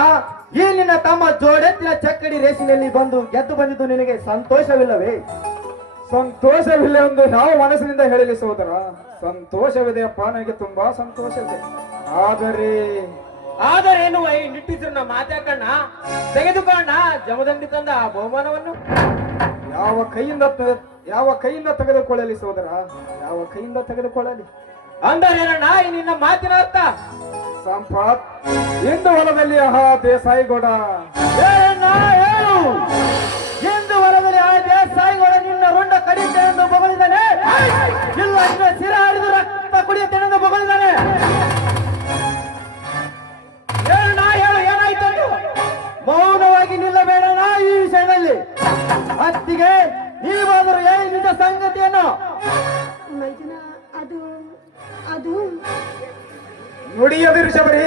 ಈ ನಿನ್ನ ತಮ್ಮ ಜೋಡೆತ್ತಿನ ಚಕ್ಕಡಿ ರೇಸಿನಲ್ಲಿ ಗೆದ್ದು ಬಂದಿದ್ದು ನಿನಗೆ ಸಂತೋಷವಿಲ್ಲವೇ? ಸಂತೋಷವಿಲ್ಲ ಎಂದು ಯಾವ ಮನಸ್ಸಿನಿಂದ ಹೇಳಲಿ ಸಹೋದರ? ಸಂತೋಷವಿದೆಯಪ್ಪ, ನನಗೆ ತುಂಬಾ ಸಂತೋಷವಿದೆ. ಆದರೆ ಏನು ಈ ನಿಟ್ಟಿದ್ರನ್ನ ಮಾತಾಕಣ್ಣ, ತೆಗೆದುಕೊಳ್ಳೋಣ ಜಮದಗ್ನಿ ತಂದ ಆ ಬಹುಮಾನವನ್ನು. ಯಾವ ಕೈಯಿಂದ ತೆಗೆದುಕೊಳ್ಳಲಿ ಸಹೋದರ? ಯಾವ ಕೈಯಿಂದ ತೆಗೆದುಕೊಳ್ಳಲಿ ಅಂದರೇನಣ್ಣ ಈ ನಿನ್ನ ಮಾತಿನ ಅರ್ಥ? ಸಂಪತ್, ಇಂದು ಹೊಲದಲ್ಲಿ ಆಹಾ ದೇಸಾಯಿಗೌಡ ಹೇಳು, ಎಂದು ಹೊಲದಲ್ಲಿ ಆ ದೇಸಾಯಿಗೌಡ ನಿನ್ನ ರುಂಡ ಕಡಿಯುತ್ತೇನೆಂದು ಬಗಳಿದ್ದಾನೆ, ಇಲ್ಲ ಸಿರ ಹರಿದು ರಕ್ತ ಕುಡಿಯುತ್ತೇನೆಂದು ಬಗಳಿದ್ದಾನೆ. ಹೇಳು, ಏನಾಯ್ತು? ಮೌನವಾಗಿ ನಿಲ್ಲಬೇಡಣ ಈ ವಿಷಯದಲ್ಲಿ. ಅತ್ತಿಗೆ, ನೀವಾದರೂ ಹೇಳಿ ನಿಜ ಸಂಗತಿಯನ್ನು. ಅದು ನುಡಿಯದಿರು ಶಬರಿ,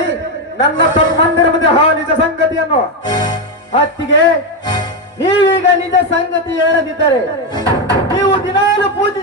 ನನ್ನ ತಮ್ಮಂದಿರ ಮುಂದೆ ನಿಜ ಸಂಗತಿಯನ್ನು. ಅತ್ತಿಗೆ, ನೀವೀಗ ನಿಜ ಸಂಗತಿ ಹೇಳದಿದ್ದರೆ ನೀವು ದಿನಾಲು ಪೂಜೆ